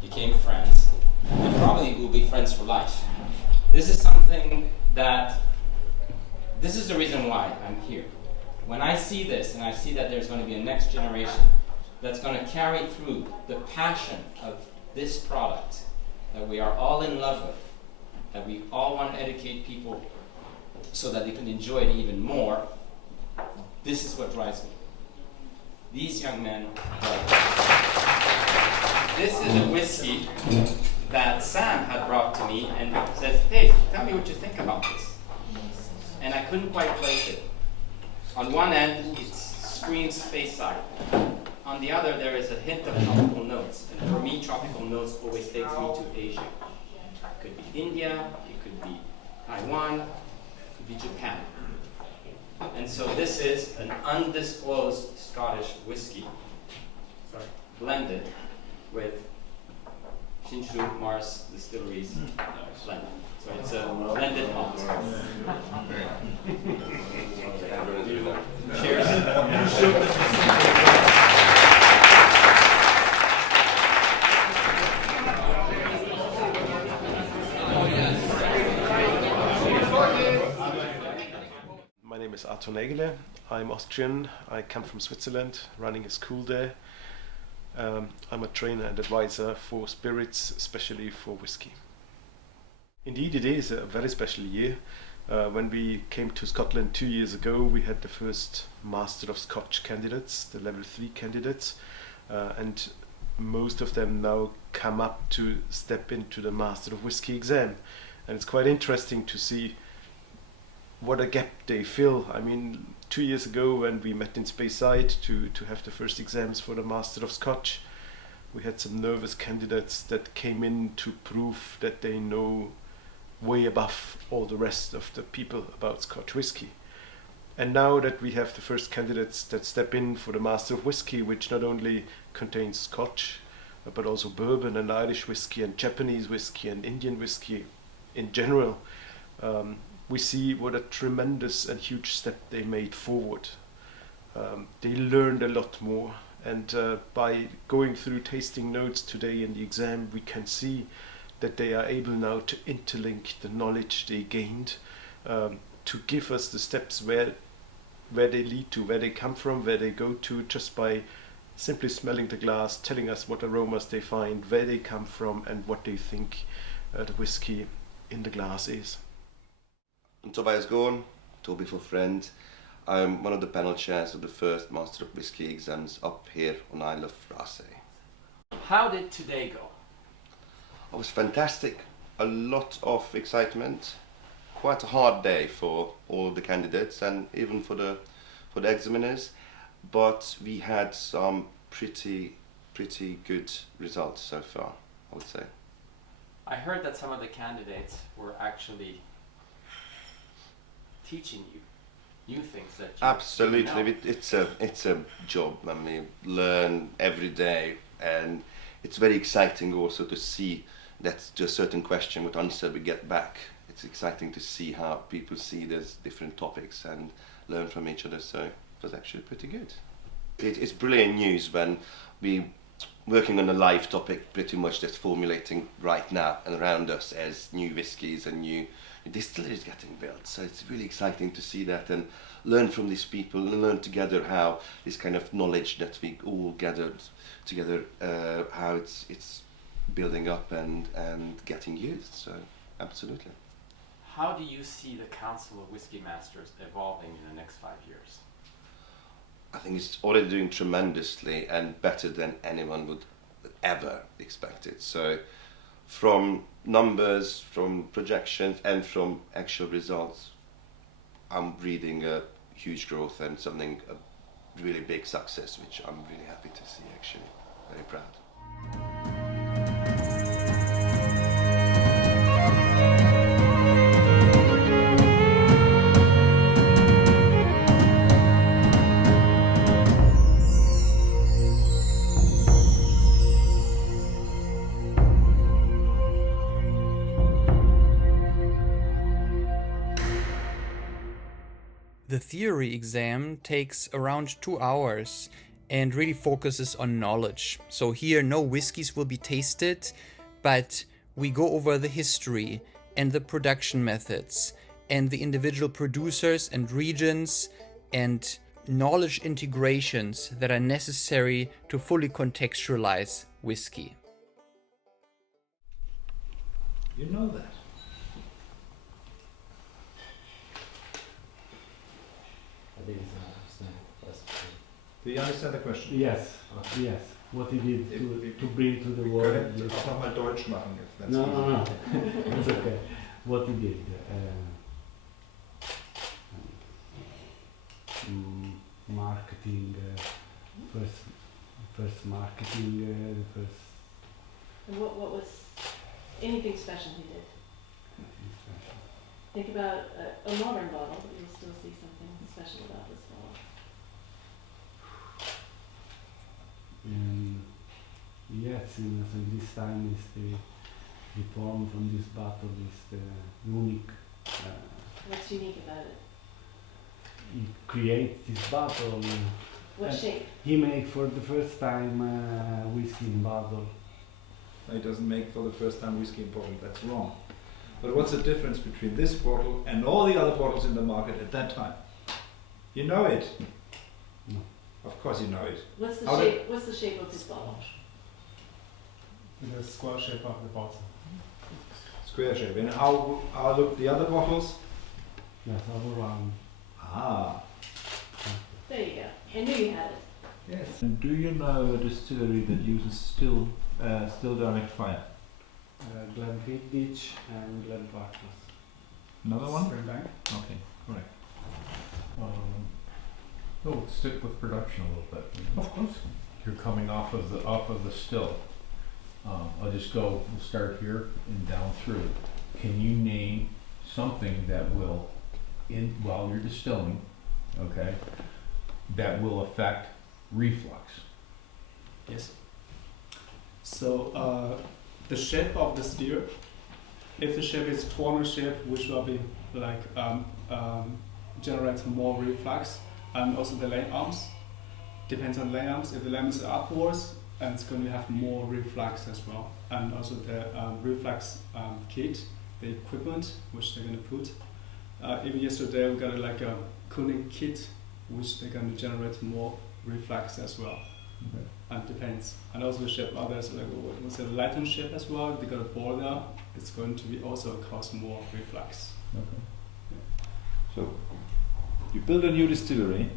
became friends, and probably will be friends for life. This is something that, this is the reason why I'm here. When I see this, and I see that there's going to be a next generation that's going to carry through the passion of this product that we are all in love with, that we all want to educate people so that they can enjoy it even more, this is what drives me. These young men, this is a whiskey that Sam had brought to me and says, hey, tell me what you think about this. And I couldn't quite place it. On one end, it screams Speyside. On the other, there is a hint of tropical notes. And for me, tropical notes always takes me to Asia. It could be India, it could be Taiwan, it could be Japan. And And so this is an undisclosed Scottish whiskey, blended with Shinchu Mars Distilleries blend. So it's a blended malt. Cheers. My name is Nägele. I'm Austrian. I come from Switzerland, running a school there. I'm a trainer and advisor for spirits, especially for whiskey. Indeed, it is a very special year. When we came to Scotland 2 years ago, we had the first Master of Scotch candidates, the level 3 candidates, and most of them now come up to step into the Master of Whiskey exam. And it's quite interesting to see what a gap they fill. I mean, 2 years ago when we met in Speyside to have the first exams for the Master of Scotch, we had some nervous candidates that came in to prove that they know way above all the rest of the people about Scotch whisky. And now that we have the first candidates that step in for the Master of Whisky, which not only contains Scotch, but also bourbon and Irish whisky and Japanese whisky and Indian whisky in general, we see what a tremendous and huge step they made forward. They learned a lot more, and by going through tasting notes today in the exam, we can see that they are able now to interlink the knowledge they gained to give us the steps where they lead to, where they come from, where they go to, just by simply smelling the glass, telling us what aromas they find, where they come from, and what they think the whiskey in the glass is. I'm Tobias Gorn, Toby for friend. I'm one of the panel chairs of the first Master of Whisky exams up here on Isle of Raasay. How did today go? It was fantastic. A lot of excitement. Quite a hard day for all of the candidates and even for the examiners. But we had some pretty good results so far, I would say. I heard that some of the candidates were actually teaching you new things that you Absolutely, didn't know. it's a job. I mean, learn every day, and it's very exciting also to see that to a certain question, what answer we get back. It's exciting to see how people see these different topics and learn from each other. So it was actually pretty good. It's brilliant news when we working on a live topic pretty much that's formulating right now and around us as new whiskies and new distilleries getting built. So it's really exciting to see that and learn from these people and learn together how this kind of knowledge that we all gathered together, how it's building up and getting used. So absolutely. How do you see the Council of Whisky Masters evolving in the next 5 years? I think it's already doing tremendously and better than anyone would ever expect it. So from numbers, from projections and from actual results, I'm reading a huge growth and something, a really big success, which I'm really happy to see actually. Very proud. The theory exam takes around 2 hours and really focuses on knowledge. So here no whiskies will be tasted, but we go over the history and the production methods and the individual producers and regions and knowledge integrations that are necessary to fully contextualize whiskey. You know that. Do you understand the question? Yes, yes. What he did to bring to the world. Ich kann auch mal Deutsch machen, if that's No, easy. no, no. It's okay. What he did. Marketing, first marketing, first. And what was anything special he did? Think about a modern bottle, but you'll still see something special about this bottle? Yes, so this time is the form from this bottle is the unique. What's unique about it? He creates this bottle. What shape? He made for the first time whiskey in bottle. He doesn't make for the first time whiskey in bottle, that's wrong. But what's the difference between this bottle and all the other bottles in the market at that time? You know it. No. Of course you know it. What's the shape? What's the shape of this bottle? The square shape of the bottle. Square shape. And how look the other bottles? Yes, all around. Ah. There you go. I knew you had it. Yes. And do you know a distillery that uses still direct fire? Glenfiddich and Glenfarclas. Another one? Springbank. Okay, correct. We'll stick with production a little bit. Of course. You're coming off of the still. We'll start here and down through. Can you name something that will, while you're distilling, okay, that will affect reflux? Yes. So the shape of the stir, if the shape is torn shape, which will be like generate more reflux, and also the lane arms. Depends on lane arms. If the lane is upwards, and it's going to have more reflux as well, and also the reflux kit, the equipment which they're going to put. Even yesterday we got a cooling kit, which they're going to generate more reflux as well. Okay. And depends. And also the shape, others what's the Latin shape as well. They got a border. It's going to be also cause more reflux. Okay. So you build a new distillery.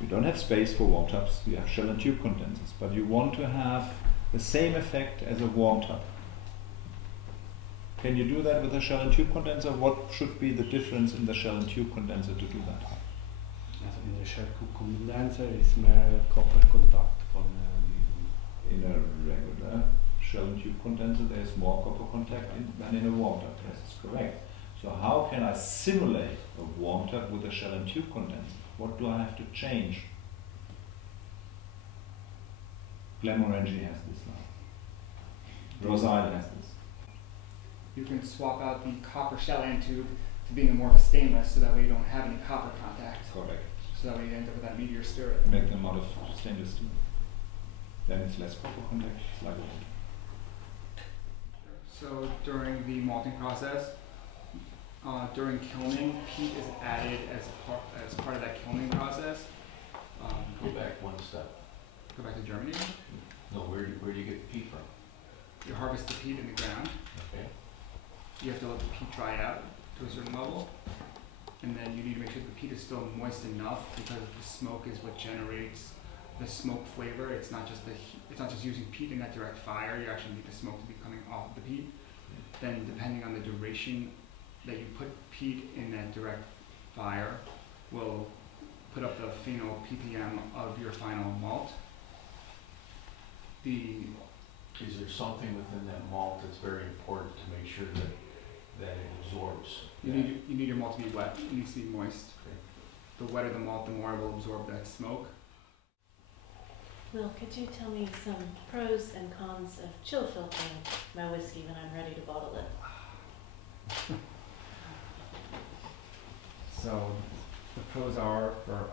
You don't have space for warm tubs. You have shell and tube condensers, but you want to have the same effect as a warm tub. Can you do that with a shell and tube condenser? What should be the difference in the shell and tube condenser to do that? In the shell condenser is more copper contact from in a regular shell and tube condenser there is more copper contact than in a warm tub. Yes, that's correct. So how can I simulate a warm tub with a shell and tube condenser? What do I have to change? Glenmorangie has this now. Raasay has this. You can swap out the copper shell end tube to being more of a stainless, so that way you don't have any copper contact. Correct. So that way you end up with that meteor spirit. Make them out of stainless steel. Then it's less copper contact, it's like wood. So during the malting process, during kilning, peat is added as part of that kilning process. Go back one step. Go back to Germany. No, where do you get the peat from? You harvest the peat in the ground. Okay. You have to let the peat dry out to a certain level, and then you need to make sure the peat is still moist enough, because the smoke is what generates the smoke flavor. It's not just it's not just using peat in that direct fire. You actually need the smoke to be coming off the peat. Then, depending on the duration that you put peat in that direct fire, will put up the phenol ppm of your final malt. Is there something within that malt that's very important to make sure that it absorbs? You need your malt to be wet. It needs to be moist. Okay. The wetter the malt, the more it will absorb that smoke. Will, could you tell me some pros and cons of chill filtering my whiskey when I'm ready to bottle it? So the pros are,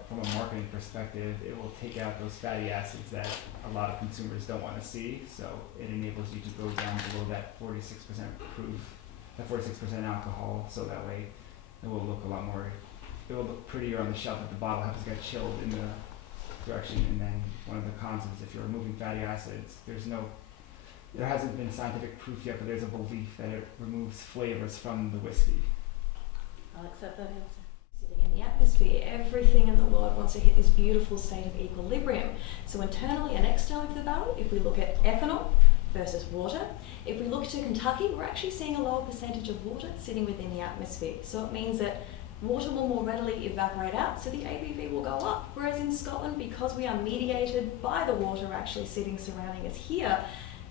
from a marketing perspective, it will take out those fatty acids that a lot of consumers don't want to see. So it enables you to go down below that 46% proof, that 46% alcohol. So that way it will look a lot more, it will look prettier on the shelf if the bottle has got chilled in the direction. And then one of the cons is if you're removing fatty acids, there hasn't been scientific proof yet, but there's a belief that it removes flavors from the whiskey. I'll accept that answer. Sitting in the atmosphere, everything in the world wants to hit this beautiful state of equilibrium. So internally and externally for the barrel, if we look at ethanol versus water, if we look to Kentucky, we're actually seeing a lower percentage of water sitting within the atmosphere. So it means that water will more readily evaporate out, so the ABV will go up. Whereas in Scotland, because we are mediated by the water actually sitting surrounding us here,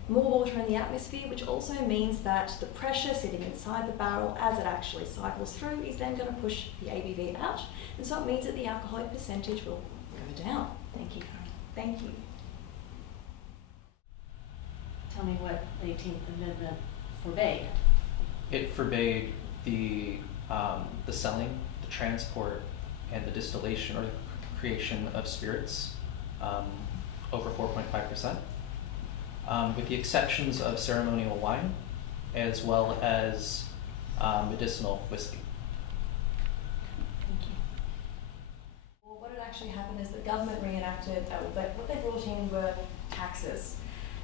more water in the atmosphere, which also means that the pressure sitting inside the barrel as it actually cycles through is then going to push the ABV out, and so it means that the alcoholic percentage will go down. Thank you, Karen. Thank you. Tell me what the 18th Amendment forbade. It forbade the selling, the transport, and the distillation or the creation of spirits over 4.5%. With the exceptions of ceremonial wine, as well as medicinal whiskey. Thank you. Well, what had actually happened is the government reenacted, what they brought in were taxes.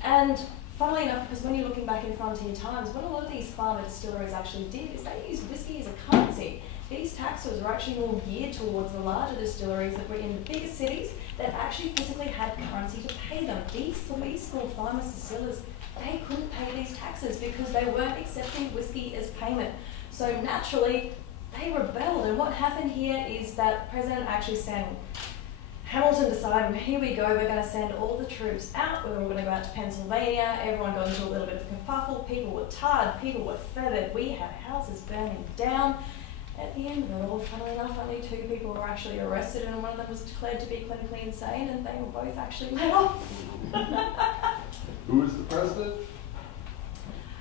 And funnily enough, because when you're looking back in frontier times, what a lot of these farmer distilleries actually did is they used whiskey as a currency. These taxes were actually more geared towards the larger distilleries that were in the bigger cities that actually physically had currency to pay them. These small farmers distillers, they couldn't pay these taxes because they weren't accepting whiskey as payment. So naturally, they rebelled. And what happened here is that President actually sent Hamilton decided, here we go, we're going to send all the troops out, we were going to go out to Pennsylvania, everyone got into a little bit of kerfuffle, people were tarred, people were feathered, we had houses burning down. At the end of it all, funnily enough, only 2 people were actually arrested and one of them was declared to be clinically insane and they were both actually let off. Who was the president?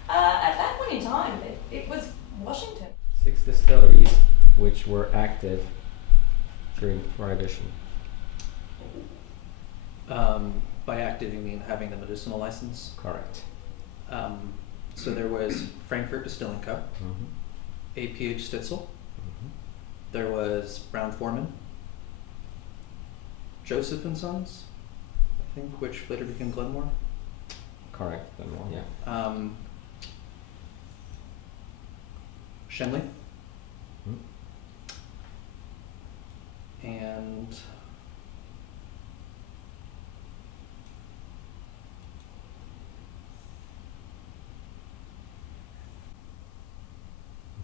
At that point in time, it was Washington. 6 distilleries which were active during Prohibition. By active, you mean having the medicinal license? Correct. So there was Frankfurt Distilling Co., Mm-hmm. APH Stitzel, Mm-hmm. there was Brown-Forman, Joseph and Sons, I think, which later became Glenmore. Correct, Glenmore, yeah. Shenley. Mm-hmm. And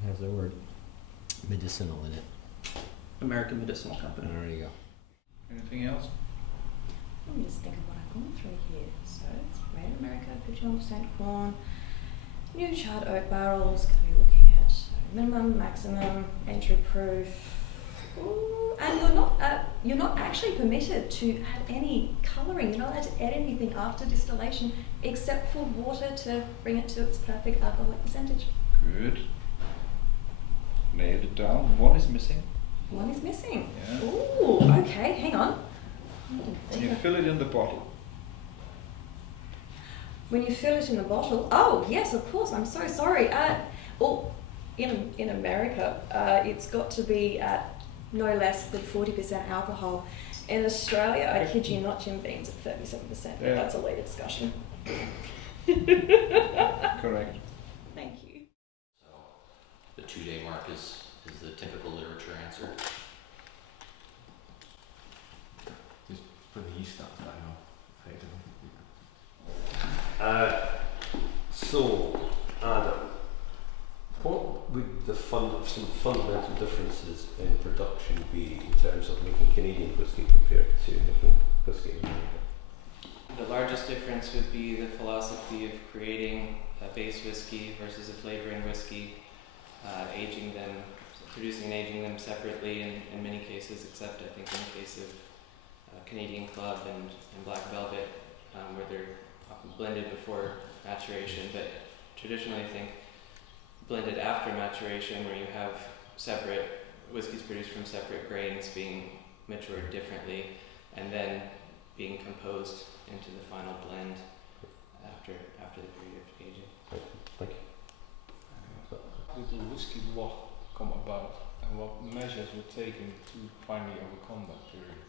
It has the word medicinal in it. American Medicinal Company. There you go. Anything else? Let me just think of what I've gone through here. So it's Red America, 51% corn, new charred oak barrels, going to be looking at minimum, maximum, entry proof. Ooh, and you're not actually permitted to add any colouring. You're not allowed to add anything after distillation except for water to bring it to its perfect alcoholic percentage. Good. Nailed it down. One is missing. One is missing. Yeah. Ooh, okay, hang on. You fill it in the bottle. When you fill it in the bottle, oh yes, of course. I'm so sorry. In America, it's got to be at no less than 40% alcohol. In Australia, I kid you not, Jim Beam's at 37%. But Yeah. that's a later discussion. Correct. Thank you. So the 2-day mark is the typical literature answer. Just for the yeast stuff, I know, effectively. So, Adam, what would some fundamental differences in production be in terms of making Canadian whisky compared to making whisky in America? The largest difference would be the philosophy of creating a base whiskey versus a flavoring whiskey, aging them, producing and aging them separately in many cases, except I think in the case of Canadian Club and Black Velvet, where they're often blended before maturation, but traditionally I think blended after maturation, where you have separate whiskeys produced from separate grains being matured differently and then being composed into the final blend after the period of aging. Thank you. How did the whiskey law come about and what measures were taken to finally overcome that period?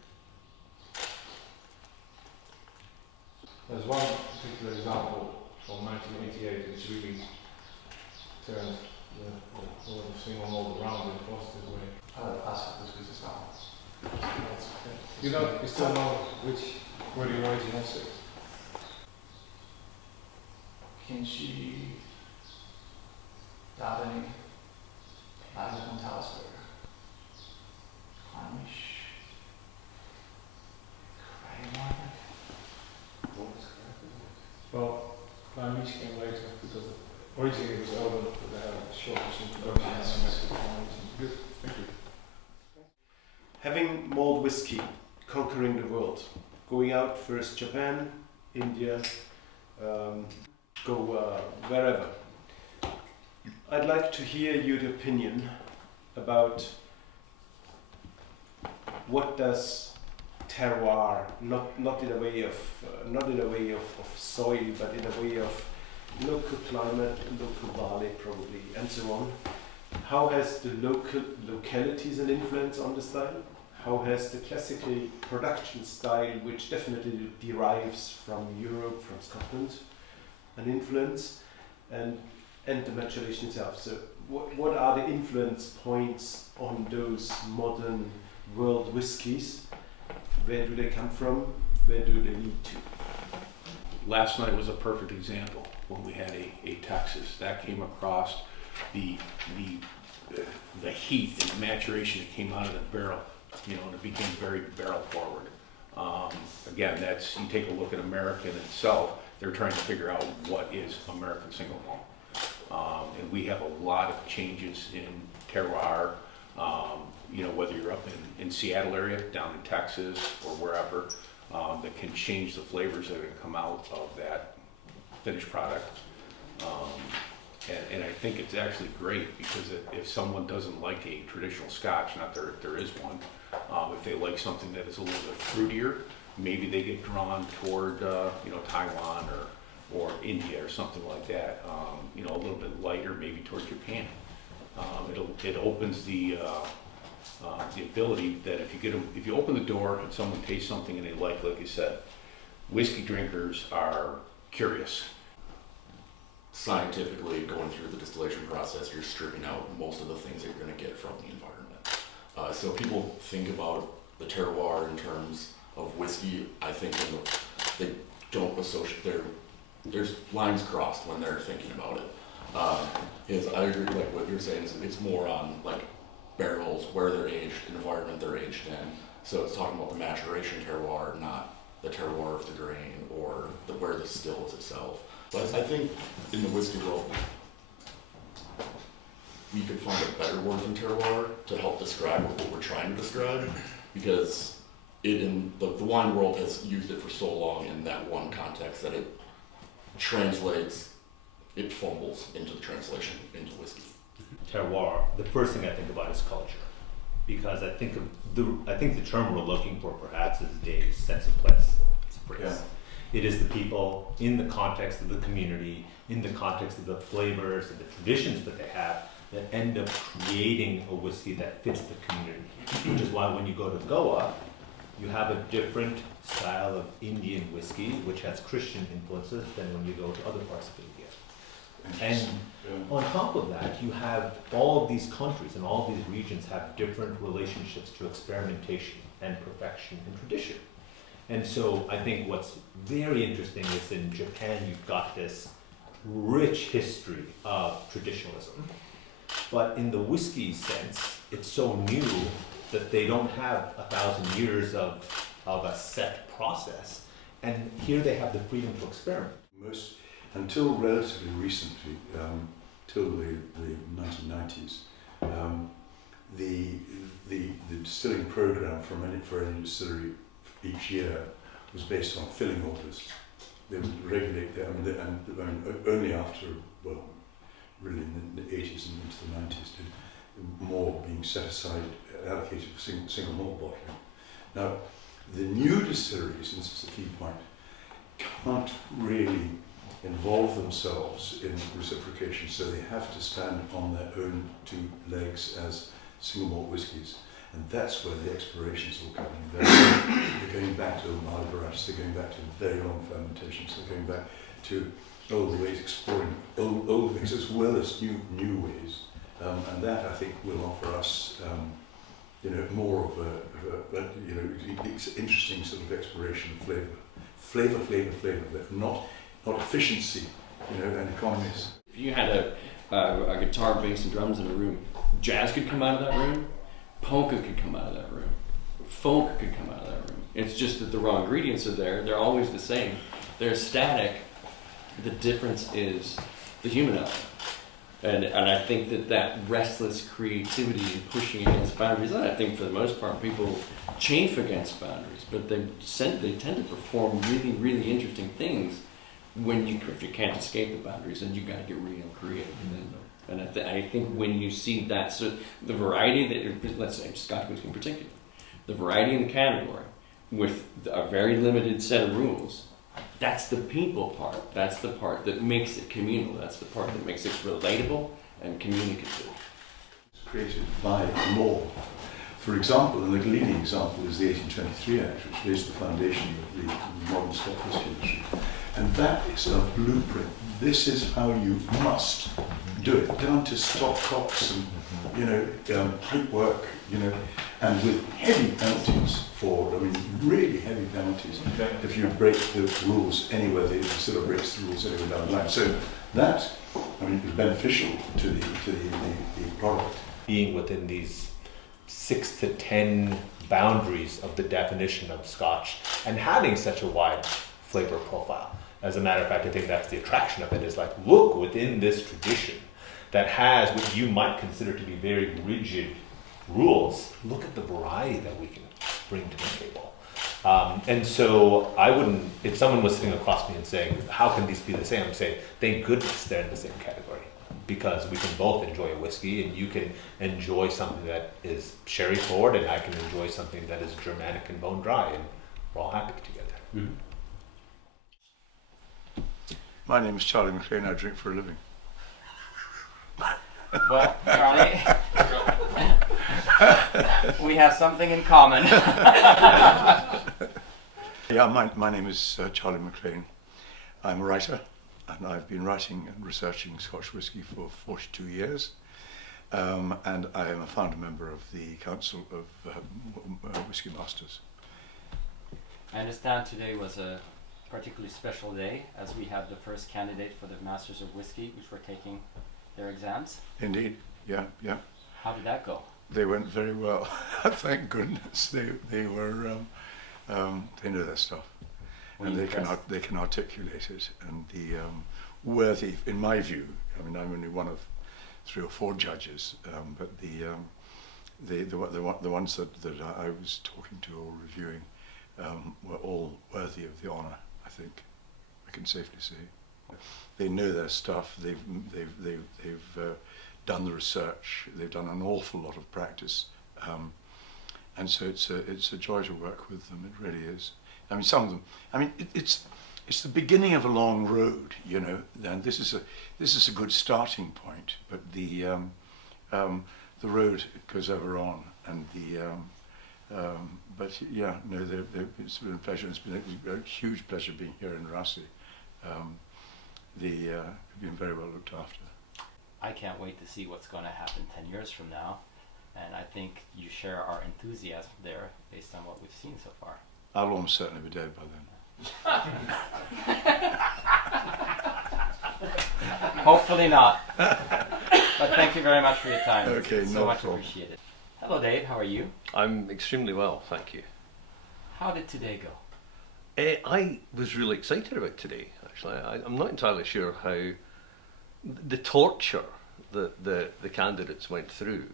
There's one particular example from 1988 which really turned the whole thing on all around in a positive way. Ask this was a start. You still know which were the original 6? Kinchi, Davening, Isle of Alasdair, Clonish, Well, Originally it was over, but they had a shortage in production and Mexico. Good, thank you. Having mulled whiskey, conquering the world, going out first Japan, India, go wherever. I'd like to hear your opinion about what does terroir, not in a way of soil, but in a way of local climate, local valley probably, and so on. How has the localities an influence on the style? How has the classical production style, which definitely derives from Europe, from Scotland, an influence, and the maturation itself? So what are the influence points on those modern world whiskies? Where do they come from? Where do they lead to? Last night was a perfect example when we had a Texas that came across the heat and the maturation that came out of the barrel, and it became very barrel forward. Again, you take a look at American itself, they're trying to figure out what is American single malt. And we have a lot of changes in terroir, whether you're up in Seattle area, down in Texas, or wherever, that can change the flavors that are going to come out of that finished product. And I think it's actually great because if someone doesn't like a traditional Scotch, not there is one, if they like something that is a little bit fruitier, maybe they get drawn toward Taiwan or India or something like that. A little bit lighter, maybe toward Japan. It opens the ability that if you open the door and someone tastes something and they like you said, whiskey drinkers are curious. Scientifically, going through the distillation process, you're stripping out most of the things that you're going to get from the environment. So people think about the terroir in terms of whiskey. I think they don't associate there's lines crossed when they're thinking about it. I agree, like what you're saying, it's more on like barrels, where they're aged, environment they're aged in. So it's talking about the maturation terroir, not the terroir of the grain or where the still is itself. But I think in the whiskey world, we could find a better word than terroir to help describe what we're trying to describe, because the wine world has used it for so long in that one context that it translates, it fumbles into the translation into whiskey. Terroir, the first thing I think about is culture, because I think the term we're looking for perhaps is a sense of place. It's a place. Yeah. It is the people in the context of the community, in the context of the flavors and the traditions that they have, that end up creating a whiskey that fits the community. Which is why when you go to Goa, you have a different style of Indian whiskey, which has Christian influences, than when you go to other parts of India. And on top of that, you have all of these countries and all of these regions have different relationships to experimentation and perfection and tradition. And so I think what's very interesting is in Japan, you've got this rich history of traditionalism. But in the whiskey sense, it's so new that they don't have 1,000 years of a set process. And here they have the freedom to experiment. Until relatively recently, till the 1990s, the distilling program for any distillery each year was based on filling orders. They would regulate them, and only after, really in the 80s and into the 90s, did more being set aside, allocated for single malt bottling. Now, the new distilleries, and this is the key point, can't really involve themselves in reciprocation, so they have to stand on their own two legs as single malt whiskies. And that's where the explorations will come in. They're going back to Isle of Raasay, they're going back to very long fermentations, they're going back to old ways, exploring old things as well as new ways. And that, I think, will offer us more of a interesting sort of exploration of flavor, but not efficiency, and economies. If you had a guitar, bass, and drums in a room, jazz could come out of that room, polka could come out of that room, folk could come out of that room. It's just that the raw ingredients are there. They're always the same. They're static. The difference is the human element. And I think that restless creativity and pushing against boundaries, and I think for the most part people chafe against boundaries, but they tend to perform really, really interesting things if you can't escape the boundaries, then you got to get real creative. And I think when you see that, so the variety that, let's say Scotch whisky in particular, the variety in the category with a very limited set of rules, that's the people part. That's the part that makes it communal. That's the part that makes it relatable and communicative. It's created by law. For example, and the leading example is the 1823 Act, which lays the foundation of the modern Scotch whisky industry. And that is a blueprint. This is how you must do it, down to stop cocks and pipe work, and with heavy penalties for, really heavy penalties if you break the rules anywhere, they sort of breaks the rules anywhere down the line. So that, is beneficial to the product. Being within these 6 to 10 boundaries of the definition of Scotch and having such a wide flavor profile. As a matter of fact, I think that's the attraction of it, is like, look within this tradition that has what you might consider to be very rigid rules, look at the variety that we can bring to the table. And so I wouldn't, if someone was sitting across me and saying, how can these be the same? I'm saying, thank goodness they're in the same category, because we can both enjoy a whiskey, and you can enjoy something that is sherry forward, and I can enjoy something that is Germanic and bone dry, and we're all happy together. Mm-hmm. My name is Charlie MacLean. I drink for a living. Well, Charlie, we have something in common. Yeah, my name is Charlie MacLean. I'm a writer, and I've been writing and researching Scotch whisky for 42 years. And I am a founder member of the Council of Whisky Masters. I understand today was a particularly special day, as we had the first candidate for the Masters of Whisky, which were taking their exams. Indeed, yeah. How did that go? They went very well. Thank goodness. They were they know their stuff, and they can articulate it. And the worthy, in my view, I'm only one of 3 or 4 judges, but the ones that I was talking to or reviewing were all worthy of the honour. I think I can safely say they know their stuff. They've done the research. They've done an awful lot of practice, and so it's a joy to work with them. It really is. Some of them. It's the beginning of a long road, And this is a good starting point. But the road goes ever on, and but yeah, no, it's been a pleasure. It's been a huge pleasure being here in Raasay. They've been very well looked after. I can't wait to see what's going to happen 10 years from now, and I think you share our enthusiasm there based on what we've seen so far. I'll almost certainly be dead by then. Hopefully not. But thank you very much for your time. Okay, it's so much appreciated. Hello Dave, how are you? I'm extremely well, thank you. How did today go? I was really excited about today, actually. I'm not entirely sure how the torture that the candidates went through,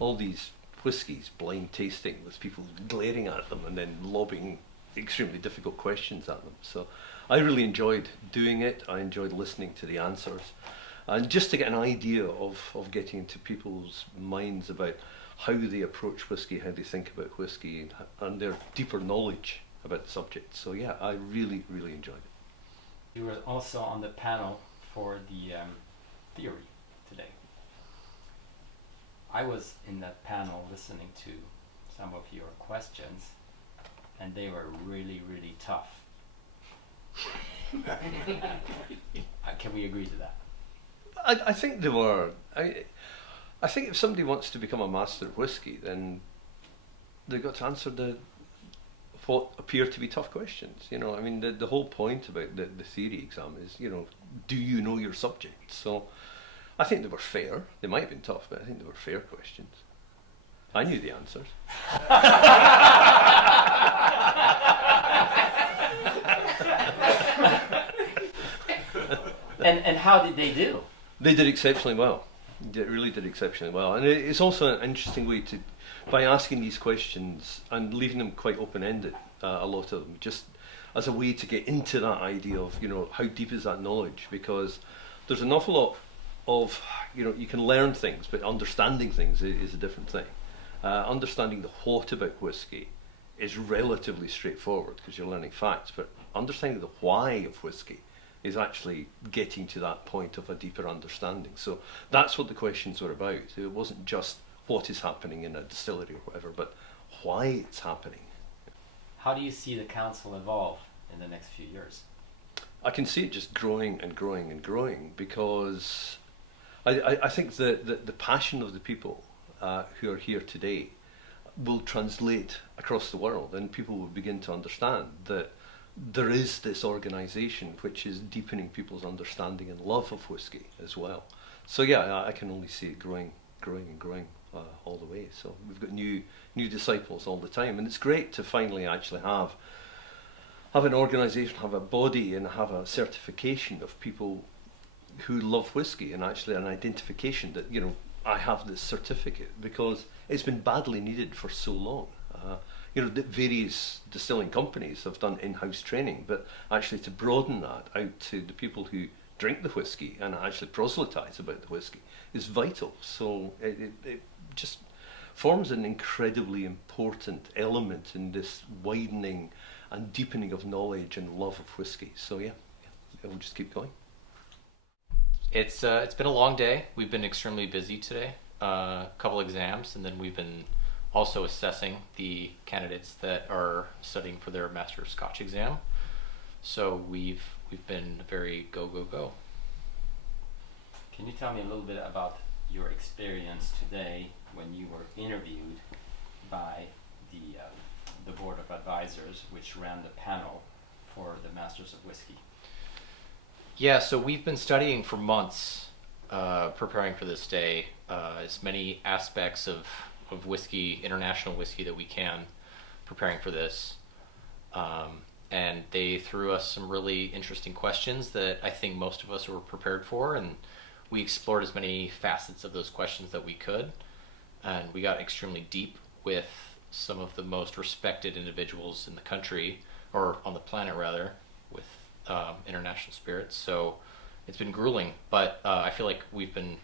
all these whiskies, blind tasting with people glaring at them and then lobbing extremely difficult questions at them. So I really enjoyed doing it. I enjoyed listening to the answers. And just to get an idea of getting into people's minds about how they approach whiskey, how they think about whiskey, and their deeper knowledge about the subject. So yeah, I really, really enjoyed it. You were also on the panel for the theory today. I was in that panel listening to some of your questions, and they were really, really tough. Can we agree to that? I think they were. I think if somebody wants to become a master of whiskey, then they've got to answer what appear to be tough questions. The whole point about the theory exam is, do you know your subject? So I think they were fair. They might have been tough, but I think they were fair questions. I knew the answers. And how did they do? They did exceptionally well. They really did exceptionally well. And it's also an interesting way to, by asking these questions and leaving them quite open-ended, a lot of them, just as a way to get into that idea of, you know, how deep is that knowledge? Because there's an awful lot of, you know, you can learn things, but understanding things is a different thing. Understanding the what about whiskey is relatively straightforward because you're learning facts, but understanding the why of whiskey is actually getting to that point of a deeper understanding. So that's what the questions were about. It wasn't just what is happening in a distillery or whatever, but why it's happening. How do you see the council evolve in the next few years? I can see it just growing and growing and growing because I think the passion of the people who are here today will translate across the world, and people will begin to understand that there is this organisation which is deepening people's understanding and love of whiskey as well. So yeah, I can only see it growing and growing all the way. So we've got new disciples all the time, and it's great to finally actually have an organisation, have a body, and have a certification of people who love whiskey, and actually an identification that, you know, I have this certificate, because it's been badly needed for so long. You know, various distilling companies have done in-house training, but actually to broaden that out to the people who drink the whiskey and actually proselytise about the whiskey is vital. So it just forms an incredibly important element in this widening and deepening of knowledge and love of whiskey. So yeah, it will just keep going. It's been a long day. We've been extremely busy today. A couple exams, and then we've been also assessing the candidates that are studying for their Master of Scotch exam. So we've been very go. Can you tell me a little bit about your experience today when you were interviewed by the board of advisors, which ran the panel for the Masters of Whiskey? Yeah, so we've been studying for months, preparing for this day, as many aspects of whiskey, international whiskey, that we can, preparing for this. And they threw us some really interesting questions that I think most of us were prepared for, and we explored as many facets of those questions that we could. And we got extremely deep with some of the most respected individuals in the country, or on the planet rather, with international spirits. So it's been grueling, but I feel like we've been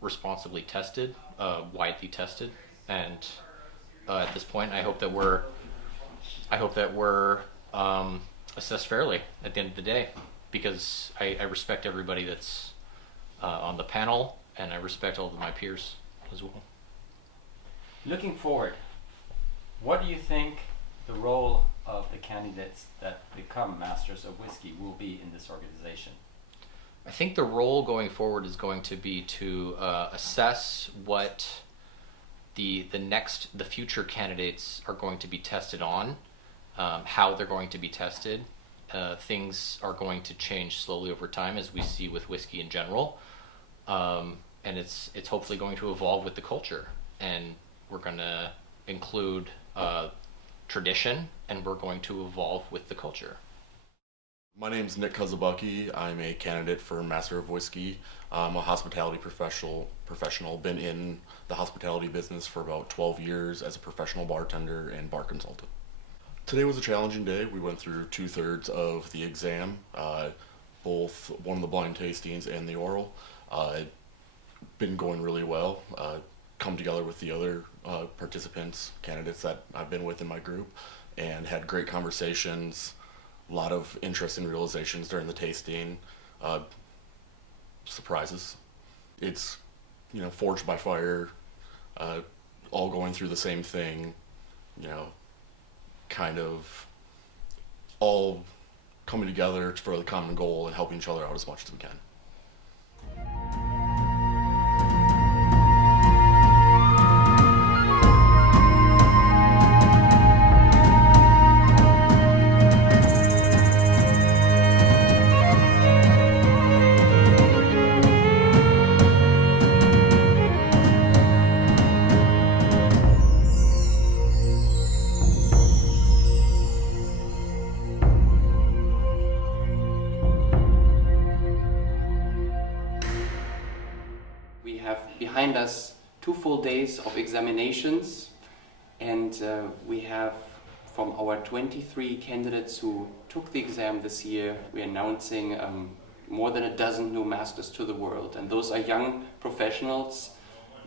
responsibly tested, widely tested, and at this point I hope that we're assessed fairly at the end of the day, because I respect everybody that's on the panel, and I respect all of my peers as well. Looking forward, what do you think the role of the candidates that become Masters of Whiskey will be in this organization? I think the role going forward is going to be to assess what the future candidates are going to be tested on, how they're going to be tested. Things are going to change slowly over time, as we see with whiskey in general, and it's hopefully going to evolve with the culture, and we're going to include tradition, and we're going to evolve with the culture. My name's Nik Kosobucki. I'm a candidate for Master of Whiskey. I'm a hospitality professional. Been in the hospitality business for about 12 years as a professional bartender and bar consultant. Today was a challenging day. We went through 2/3 of the exam, both one of the blind tastings and the oral. Been going really well. Come together with the other participants, candidates that I've been with in my group, and had great conversations. A lot of interesting realizations during the tasting, surprises. It's, you know, forged by fire, all going through the same thing, you know, kind of all coming together for the common goal and helping each other out as much as we can. behind us 2 full days of examinations, and we have, from our 23 candidates who took the exam this year, we're announcing more than a dozen new masters to the world. And those are young professionals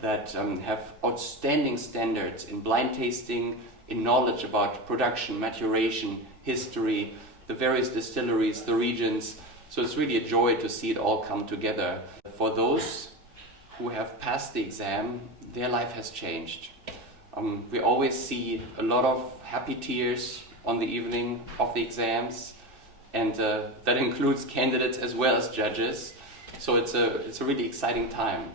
that have outstanding standards in blind tasting, in knowledge about production, maturation, history, the various distilleries, the regions. So it's really a joy to see it all come together. For those who have passed the exam, their life has changed. We always see a lot of happy tears on the evening of the exams, and that includes candidates as well as judges. So it's a really exciting time.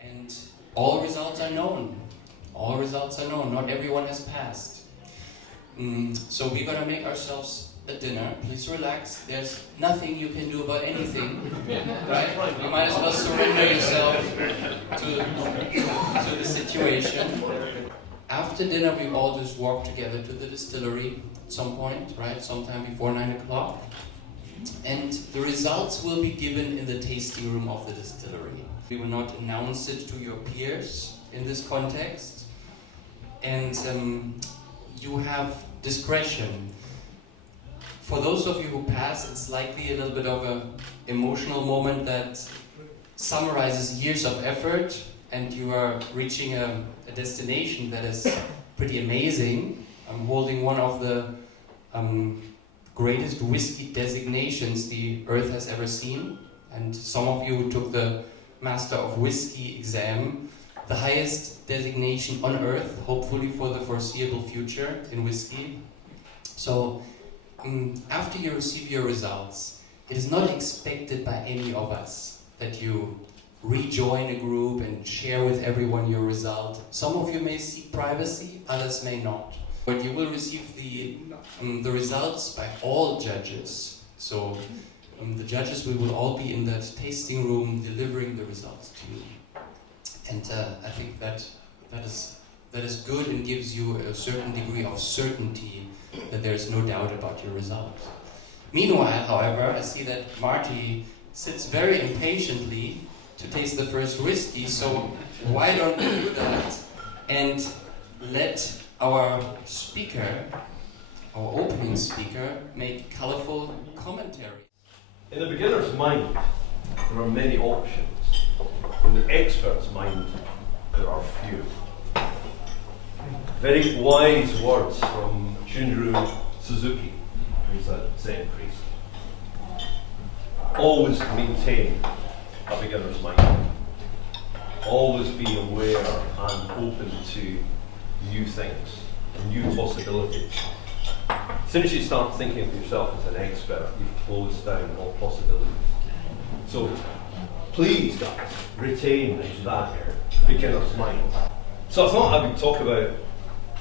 And all results are known. All results are known. Not everyone has passed. So we're gonna make ourselves a dinner. Please relax. There's nothing you can do about anything, right? You might as well surrender yourself to the situation. After dinner, we all just walk together to the distillery at some point, right? Sometime before 9 o'clock. And the results will be given in the tasting room of the distillery. We will not announce it to your peers in this context. And you have discretion. For those of you who pass, it's likely a little bit of an emotional moment that summarizes years of effort, and you are reaching a destination that is pretty amazing. I'm holding one of the greatest whiskey designations the earth has ever seen, and some of you who took the Master of Whiskey exam, the highest designation on earth, hopefully for the foreseeable future in whiskey. So after you receive your results, it is not expected by any of us that you rejoin a group and share with everyone your result. Some of you may seek privacy, others may not. But you will receive the results by all judges. So the judges, we will all be in that tasting room delivering the results to you. And I think that is good and gives you a certain degree of certainty that there is no doubt about your result. Meanwhile, however, I see that Marty sits very impatiently to taste the first whiskey, so why don't we do that and let our speaker, our opening speaker, make colorful commentary. In the beginner's mind, there are many options. In the expert's mind, there are few. Very wise words from Shunru Suzuki, who's a Zen priest. Always maintain a beginner's mind. Always be aware and open to new things, new possibilities. As soon as you start thinking of yourself as an expert, you've closed down all possibilities. So please, guys, retain that beginner's mind. So I thought I would talk about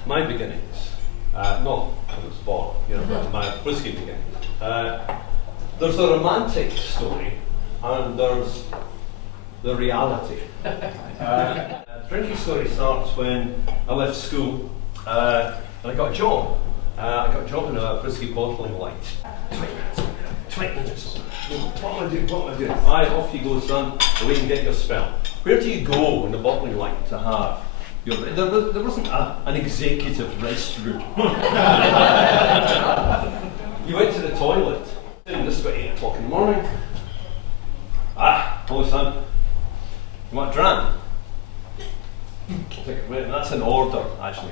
my beginnings. Not when I was born, but my whiskey beginnings. There's a romantic story, and there's the reality. Drinking story starts when I left school, and I got a job. I got a job in a whiskey bottling line. 20 minutes. What am I doing? Aye, off you go, son. Away and get your spell. Where do you go in the bottling line to have your... There wasn't an executive restroom. You went to the toilet. This is about 8 o'clock in the morning. Hello, son. You want a dram? Wait, that's an order, actually.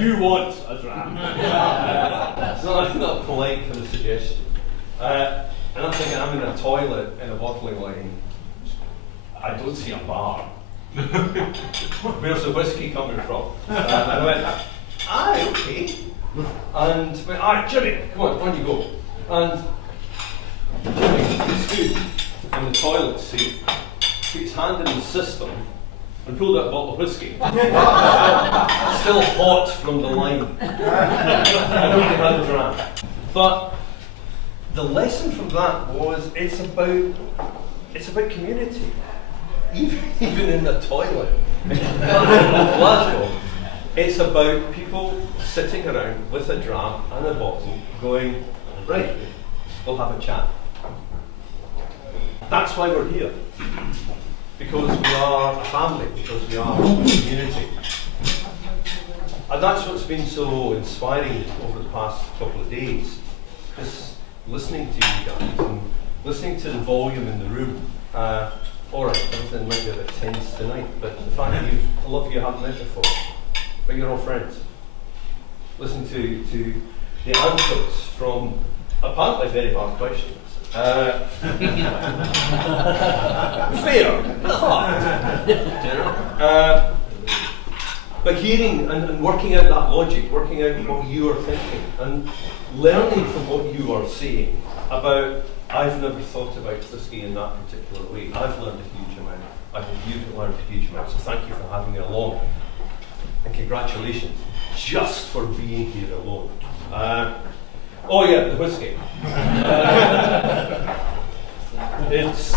You want a dram. It's not a polite kind of suggestion. And I'm thinking, I'm in a toilet in a bottling line. I don't see a bar. Where's the whiskey coming from? And I went, okay. And went, Jimmy, come on you go. And Jimmy stood in the toilet seat, put his hand in the system, and pulled out a bottle of whiskey. Still hot from the line. I nobody had a dram. But the lesson from that was it's about community. Even in the toilet. Glasgow. It's about people sitting around with a dram and a bottle going, right, we'll have a chat. That's why we're here. Because we are a family, because we are a community. And that's what's been so inspiring over the past couple of days. Just listening to you guys and listening to the volume in the room. Alright, everything might be a bit tense tonight, but the fact that a lot of you haven't met before, but you're all friends. Listen to the answers from apparently very hard questions. Fair, but hard. But hearing and working out that logic, working out what you are thinking, and learning from what you are saying about, I've never thought about whiskey in that particular way. I've learned a huge amount. I think you've learned a huge amount. So thank you for having me along. And congratulations, just for being here alone. Oh yeah, the whiskey. It's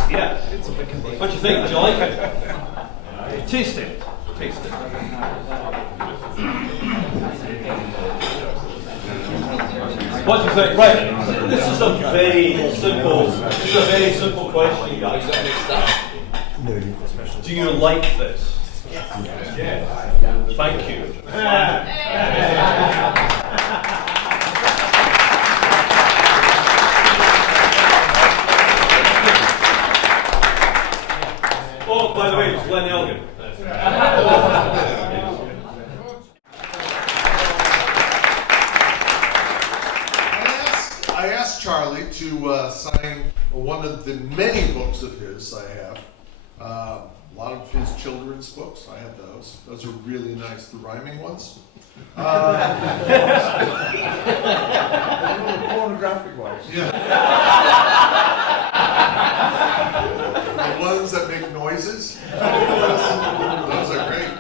a bit convenient. What do you think? Do you like it? Taste it. Taste it. What do you think? Right. This is a very simple question, guys. Do you like this? Yes. Thank you. Oh, by the way, it's Glen Elgin. I asked Charlie to sign one of the many books of his I have. A lot of his children's books, I have those. Those are really nice, the rhyming ones. The pornographic ones. Yeah. The ones that make noises. Those are great.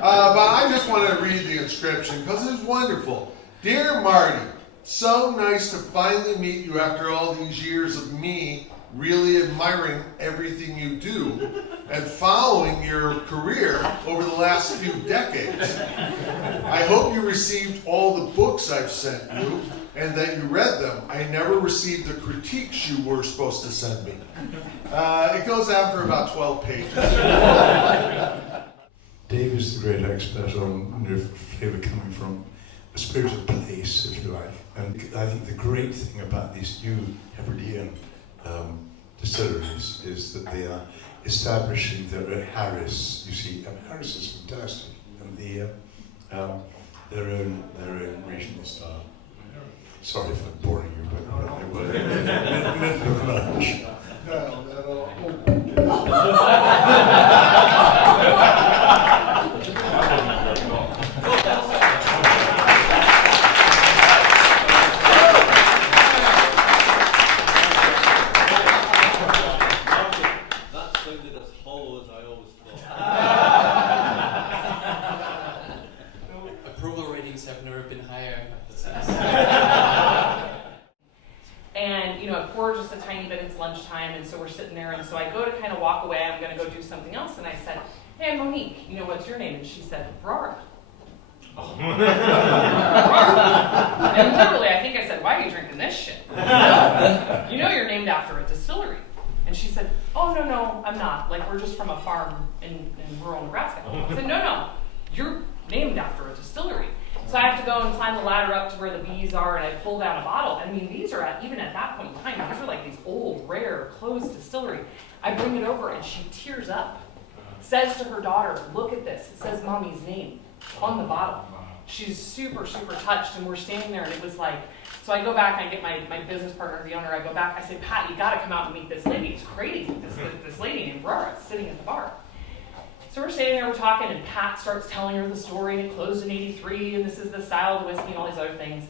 But I just want to read the inscription because it's wonderful. Dear Marty, so nice to finally meet you after all these years of me really admiring everything you do and following your career over the last few decades. I hope you received all the books I've sent you and that you read them. I never received the critiques you were supposed to send me. It goes after about 12 pages. Dave is the great expert on flavour coming from a spiritual place, if you like. And I think the great thing about these new Hebridean distilleries is that they are establishing their own Harris. You see, Harris is fantastic, and their own regional style. Sorry if I'm boring you, but Approval ratings have never been higher. And, I poured just a tiny bit, it's lunchtime, and so we're sitting there, and so I go to kind of walk away, I'm going to go do something else, and I said, hey, Monique, what's your name? And she said, Brara. Oh. And literally, I think I said, why are you drinking this shit? You're named after a distillery. And she said, oh, no, I'm not. Like, we're just from a farm in rural Nebraska. I said, no, you're named after a distillery. So I have to go and climb the ladder up to where the bees are, and I pull down a bottle. I mean, these are, even at that point in time, these are like these old, rare, closed distillery. I bring it over, and she tears up. Says to her daughter, look at this. It says Mommy's name on the bottle. She's super, super touched, and we're standing there, and it was like, so I go back, I get my business partner, the owner, I go back, I say, Pat, you gotta come out and meet this lady. It's crazy, this lady named Brara sitting at the bar. So we're standing there, we're talking, and Pat starts telling her the story, and it closed in '83, and this is the style of the whiskey, and all these other things.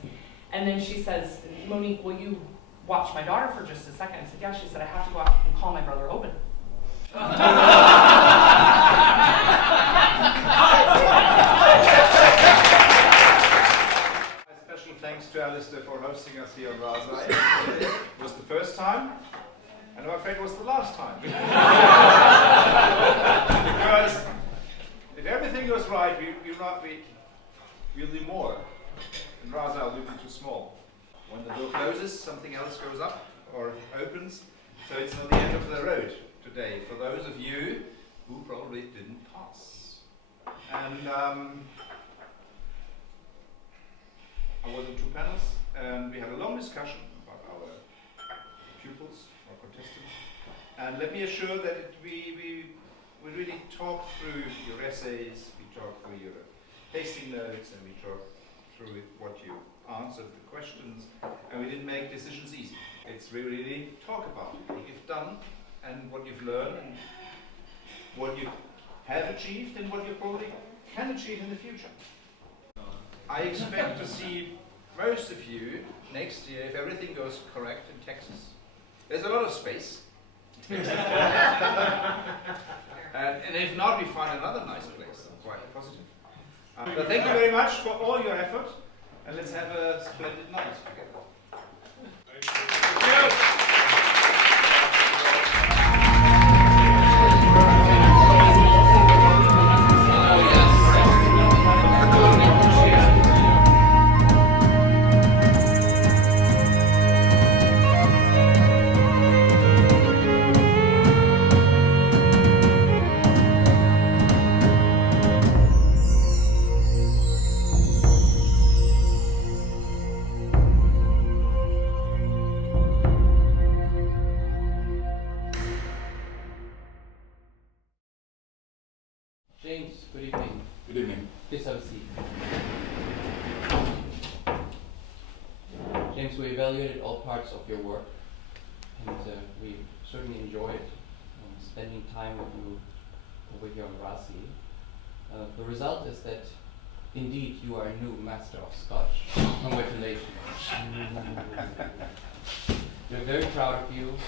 And then she says, Monique, will you watch my daughter for just a second? I said, yeah. She said, I have to go out and call my brother Owen. Special thanks to Alasdair for hosting us here on Raasay. It was the first time, and I'm afraid it was the last time. Because if everything everything goes right, we'll do more. And Raasay will be too small. When the door closes, something else goes up or opens. So it's not the end of the road today for those of you who probably didn't pass. And I was in 2 panels, and we had a long discussion about our pupils, our contestants. And let me assure that we really talked through your essays, we talked through your tasting notes, and we talked through what you answered the questions, and we didn't make decisions easy. It's really talk about what you've done and what you've learned and what you have achieved and what you probably can achieve in the future. I expect to see most of you next year if everything goes correct in Texas. There's a lot of space. And if not, we find another nice place. I'm quite positive. But thank you very much for all your effort, and let's have a splendid night together. Thank you. James, good evening. Good evening. Please have a seat. James, we evaluated all parts of your work, and we certainly enjoyed spending time with you over here on Raasay. The result is that indeed you are a new master of Scotch. Congratulations. We're very proud of you,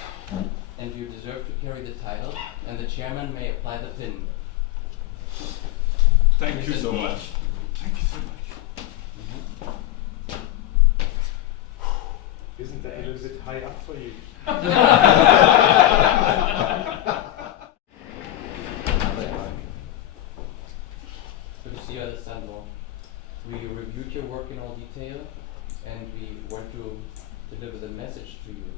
and you deserve to carry the title, and the chairman may apply the pin. Thank you so much. Thank you so much. Isn't that a little bit high up for you? Good to see you, Alasdair. We reviewed your work in all detail, and we want to deliver the message to you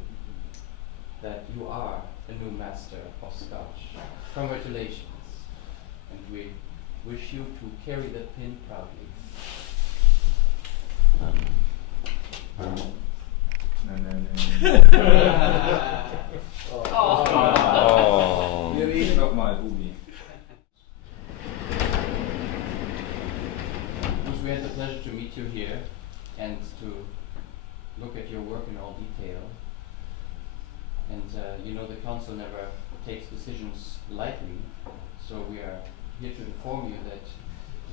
that you are a new master of Scotch. Congratulations. And we wish you to carry the pin proudly. Oh. Really? Not my booby. We had the pleasure to meet you here and to look at your work in all detail. And you know the council never takes decisions lightly, so we are here to inform you that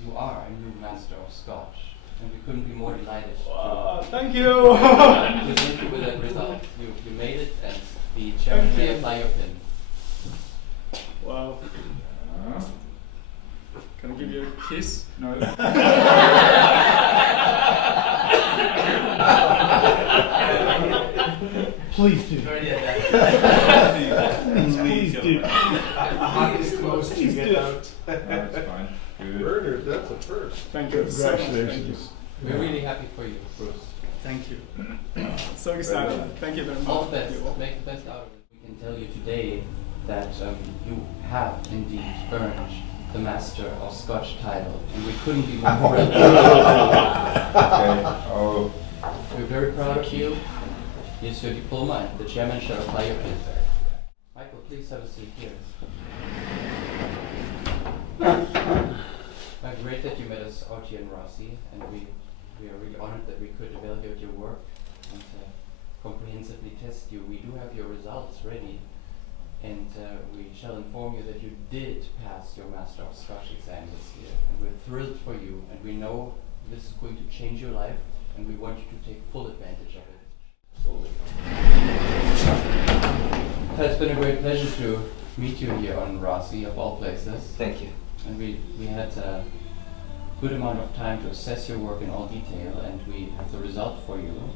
you are a new master of Scotch, and we couldn't be more delighted to thank you. present you with that result. You made it, and the chairman may apply your pin. Wow. Can I give you a kiss? No. Please do. Please do. Please do. Please do. That's fine. Good. Bernhard, that's a first. Thank you. Congratulations. We're really happy for you, Bruce. Thank you. So excited. Thank you very much. All the best. Make the best out of it. We can tell you today that you have indeed earned the Master of Scotch title, and we couldn't be more thrilled. Okay. Oh. We're very proud of you. Here's your diploma, and the chairman shall apply your pin. Michael, please have a seat here. I'm great that you met us out here in Raasay, and we are really honored that we could evaluate your work and comprehensively test you. We do have your results ready, and we shall inform you that you did pass your Master of Scotch exam this year, and we're thrilled for you, and we know this is going to change your life, and we want you to take full advantage of it. It's been a great pleasure to meet you here on Raasay, of all places. Thank you. And we had a good amount of time to assess your work in all detail, and we have the result for you.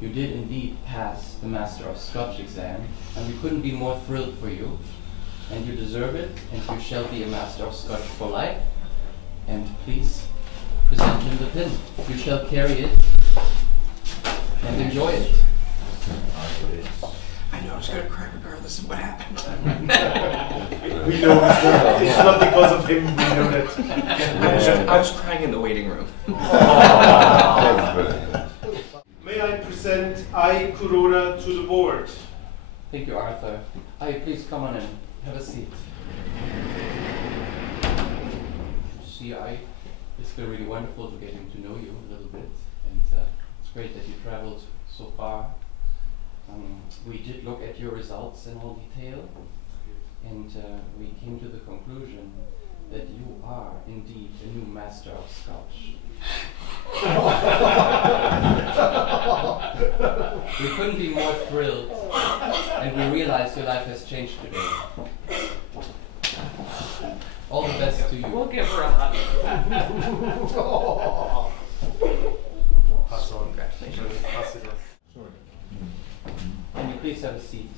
You did indeed pass the Master of Scotch exam, and we couldn't be more thrilled for you. And you deserve it, and you shall be a Master of Scotch for life. please present him the pin. You shall carry it and enjoy it. I know I was going to cry regardless of what happened. We know it's not because of him, we know that. I was crying in the waiting room. May I present I, Corona, to the board? Thank you, Arthur. Please come on in. Have a seat. See, it's been really wonderful to getting to know you a little bit, and it's great that you traveled so far. We did look at your results in all detail, and we came to the conclusion that you are indeed a new master of Scotch. We couldn't be more thrilled, and we realize your life has changed today. All the best to you. We'll give her a hug. Pass on. Congratulations. Pass it on. Sorry. Can you please have a seat?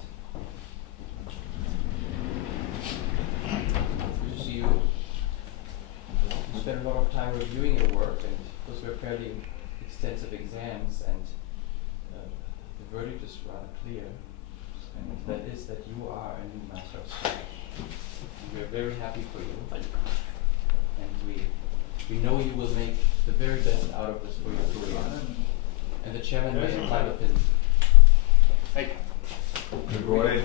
Good to see you. You spent a lot of time reviewing your work, and those were fairly extensive exams, and the verdict is rather clear, and that is that you are a new master of Scotch. We are very happy for you, and we know you will make the very best out of this for your career. And the chairman may apply the pin. Hey. Good boy.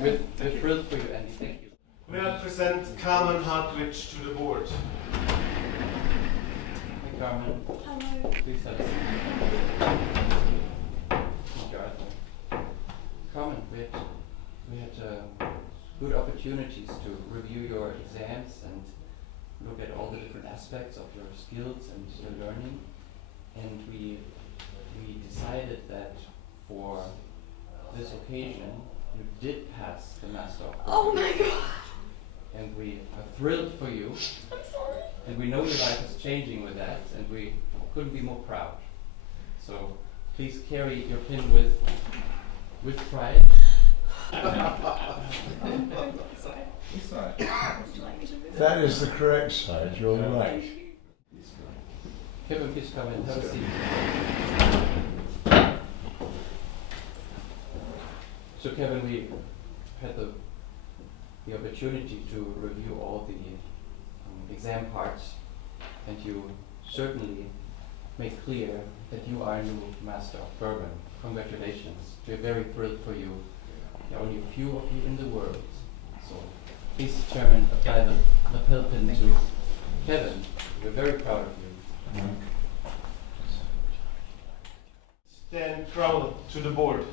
We're thrilled for you, Andy. Thank you. May I present Carmen Hartwich to the board? Hi, Carmen. Hello. Please have a seat. Thank you, Arthur. Carmen, we had good opportunities to review your exams and look at all the different aspects of your skills and your learning, and we decided that for this occasion you did pass the Master of Oh my God! And we are thrilled for you. I'm sorry. And we know your life is changing with that, and we couldn't be more proud. So please carry your pin with pride. This side. That is the correct side, you're right. Kevin, please come in, have a seat. So Kevin, we had the opportunity to review all the exam parts, and you certainly make clear that you are a new master of bourbon. Congratulations. We're very thrilled for you. There are only a few of you in the world. So please, Chairman, apply the lapel pin to Kevin. We're very proud of you. Dan Crowell to the board.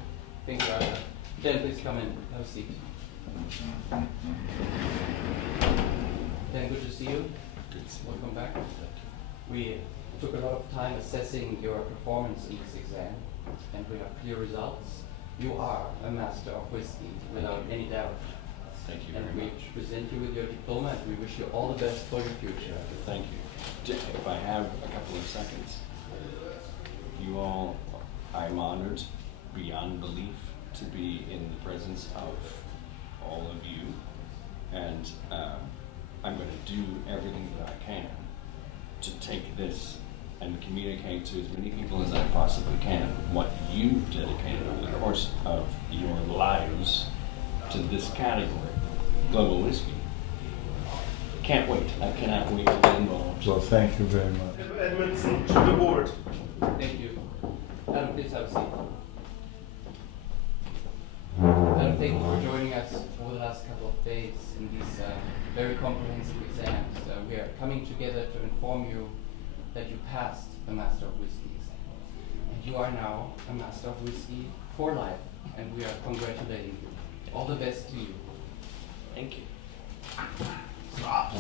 Thank you, Arthur. Dan, please come in. Have a seat. Dan, good to see you. Welcome back. We took a lot of time assessing your performance in this exam, and we have clear results. You are a master of whiskey, without any doubt. Thank you and very much. we present you with your diploma, and we wish you all the best for your future. Thank you. If I have a couple of seconds, you all, I'm honored beyond belief to be in the presence of all of you, and I'm going to do everything that I can to take this and communicate to as many people as I possibly can what you've dedicated over the course of your lives to this category, global whiskey. Can't wait. I cannot wait to get involved. Well, thank you very much. Edmonsond to the board. Thank you. Adam, please have a seat. Adam, thank you for joining us over the last couple of days in these very comprehensive exams. We are coming together to inform you that you passed the Master of Whiskey exam. And you are now a Master of Whiskey for life, and we are congratulating you. All the best to you. Thank you. Stop.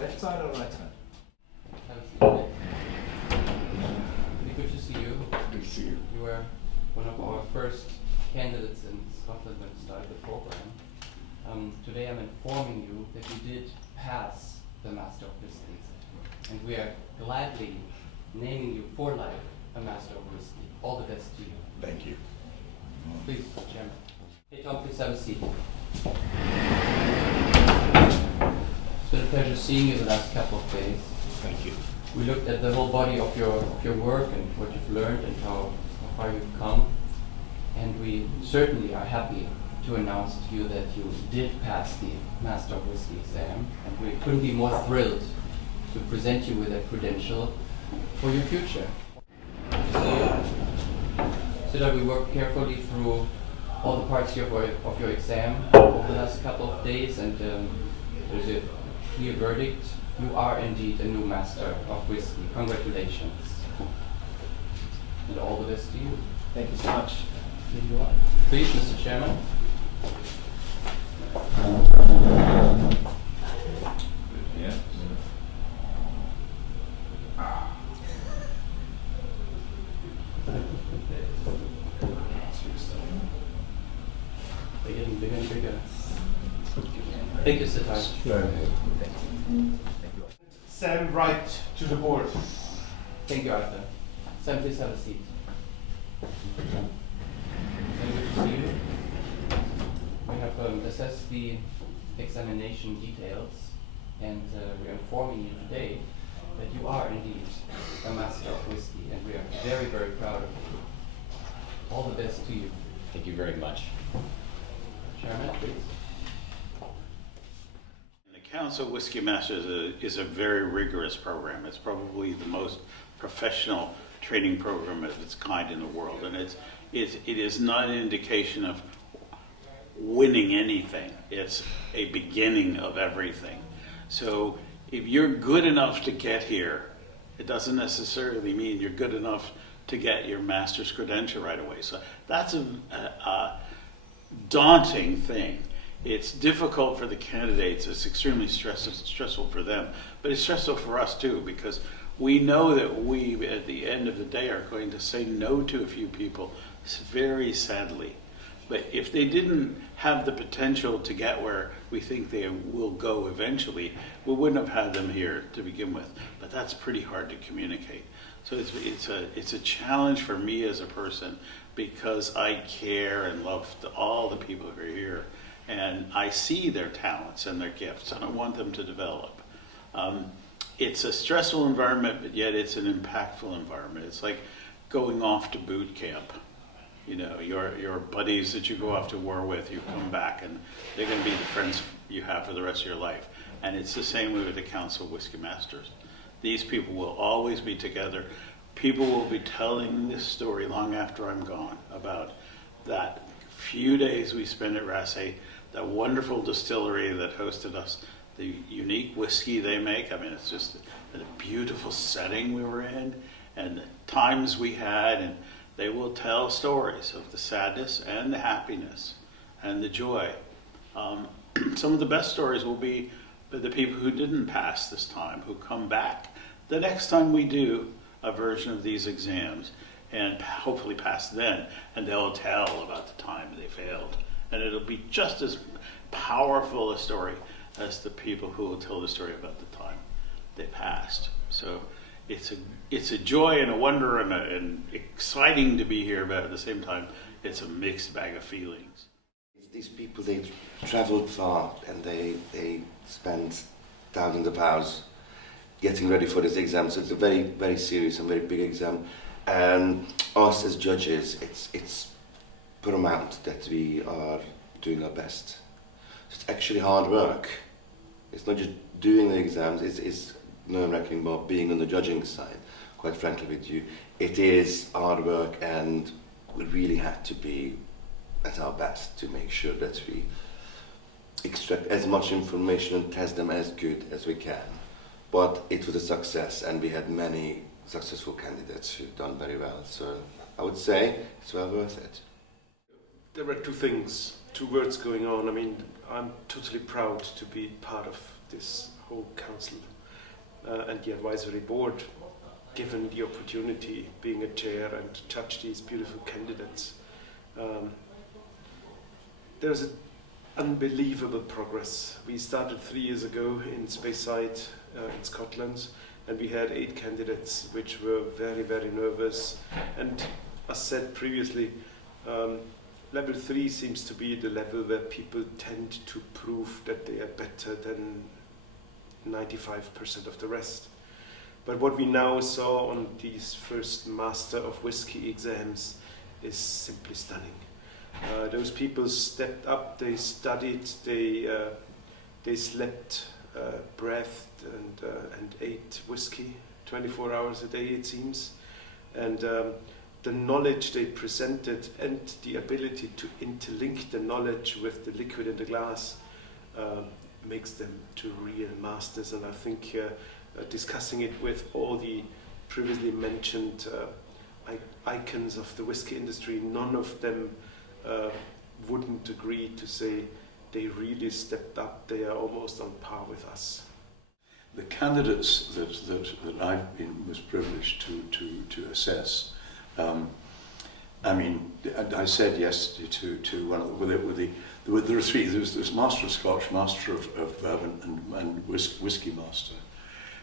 Left side or right side? Have a seat. Really good to see you. Good to see you. You were one of our first candidates in Scotland when we started the program. Today I'm informing you that you did pass the Master of Whiskies. And we are gladly naming you for life a Master of Whiskey. All the best to you. Thank you. Please, Chairman. Hey, Tom, please have a seat. It's been a pleasure seeing you the last couple of days. Thank you. We looked at the whole body of your work and what you've learned and how far you've come. And we certainly are happy to announce to you that you did pass the Master of Whiskey exam. And we couldn't be more thrilled to present you with a credential for your future. So that we worked carefully through all the parts of your exam over the last couple of days, and there's a clear verdict. You are indeed a new Master of Whiskey. Congratulations. And all the best to you. Thank you so much. Here you are. Please, Mr. Chairman. Yeah. They're getting bigger and bigger. Thank you, Siddharth. Sam Wright to the board. Thank you, Arthur. Sam, please have a seat. And good to see you. We have assessed the examination details, and we are informing you today that you are indeed a Master of Whiskey, and we are very, very proud of you. All the best to you. Thank you very much. Chairman, please. The Council Whiskey Masters is a very rigorous program. It's probably the most professional training program of its kind in the world, and it is not an indication of winning anything. It's a beginning of everything. So if you're good enough to get here, it doesn't necessarily mean you're good enough to get your master's credential right away. So that's a daunting thing. It's difficult for the candidates. It's extremely stressful for them, but it's stressful for us too, because we know that we, at the end of the day, are going to say no to a few people, very sadly. But if they didn't have the potential to get where we think they will go eventually, we wouldn't have had them here to begin with. But that's pretty hard to communicate. So it's a challenge for me as a person, because I care and love all the people who are here, and I see their talents and their gifts, and I want them to develop. It's a stressful environment, but yet it's an impactful environment. It's like going off to boot camp. You know, your buddies that you go off to war with, you come back and they're going to be the friends you have for the rest of your life. And it's the same way with the Council of Whiskey Masters. These people will always be together. People will be telling this story long after I'm gone about that few days we spent at Raasay, that wonderful distillery that hosted us, the unique whiskey they make. I mean, it's just a beautiful setting we were in, and the times we had, and they will tell stories of the sadness and the happiness and the joy. Some of the best stories will be the people who didn't pass this time, who come back the next time we do a version of these exams, and hopefully pass then, and they'll tell about the time they failed. And it'll be just as powerful a story as the people who will tell the story about the time they passed. So it's a joy and a wonder and exciting to be here, but at the same time, it's a mixed bag of feelings. These people, they traveled far and they spent thousands of hours getting ready for this exam. So it's a very, very serious and very big exam. And us as judges, it's paramount that we are doing our best. It's actually hard work. It's not just doing the exams, it's nerve-wracking about being on the judging side, quite frankly with you. It is hard work, and we really had to be at our best to make sure that we extract as much information and test them as good as we can. But it was a success, and we had many successful candidates who've done very well, so I would say it's well worth it. There were two words going on. I mean, I'm totally proud to be part of this whole council and the advisory board, given the opportunity being a chair and to judge these beautiful candidates. There's a unbelievable progress. We started 3 years ago in Speyside in Scotland, and we had 8 candidates which were very, very nervous. And as said previously, level 3 seems to be the level where people tend to prove that they are better than 95% of the rest. But what we now saw on these first Master of Whisky exams is simply stunning. Those people stepped up, they studied, they slept, breathed, and ate whiskey 24 hours a day, it seems. And the knowledge they presented and the ability to interlink the knowledge with the liquid in the glass makes them to real masters. And I think discussing it with all the previously mentioned icons of the whiskey industry, none of them wouldn't agree to say they really stepped up. They are almost on par with us. The candidates that I've was privileged to assess, I mean, I said yesterday to one of there were 3. There's Master of Scotch, Master of Bourbon, and Whisky Master.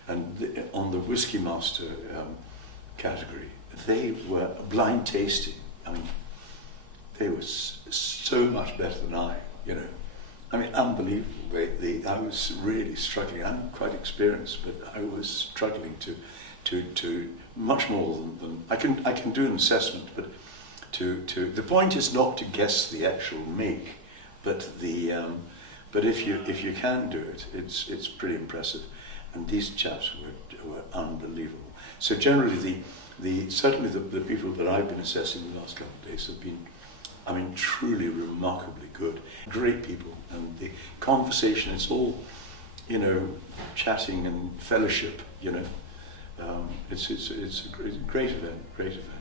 And on the Whisky Master category, they were blind tasting. I mean, they were so much better than I, you know. I mean, unbelievable. I was really struggling. I'm quite experienced, but I was struggling to much more than I can do an assessment, but the point is not to guess the actual make, but if you can do it, it's pretty impressive. And these chaps were unbelievable. So generally, certainly the people that I've been assessing the last couple of days have been, I mean, truly remarkably good. Great people, and the conversation, it's all, you know, chatting and fellowship, you know. It's a great event, great event.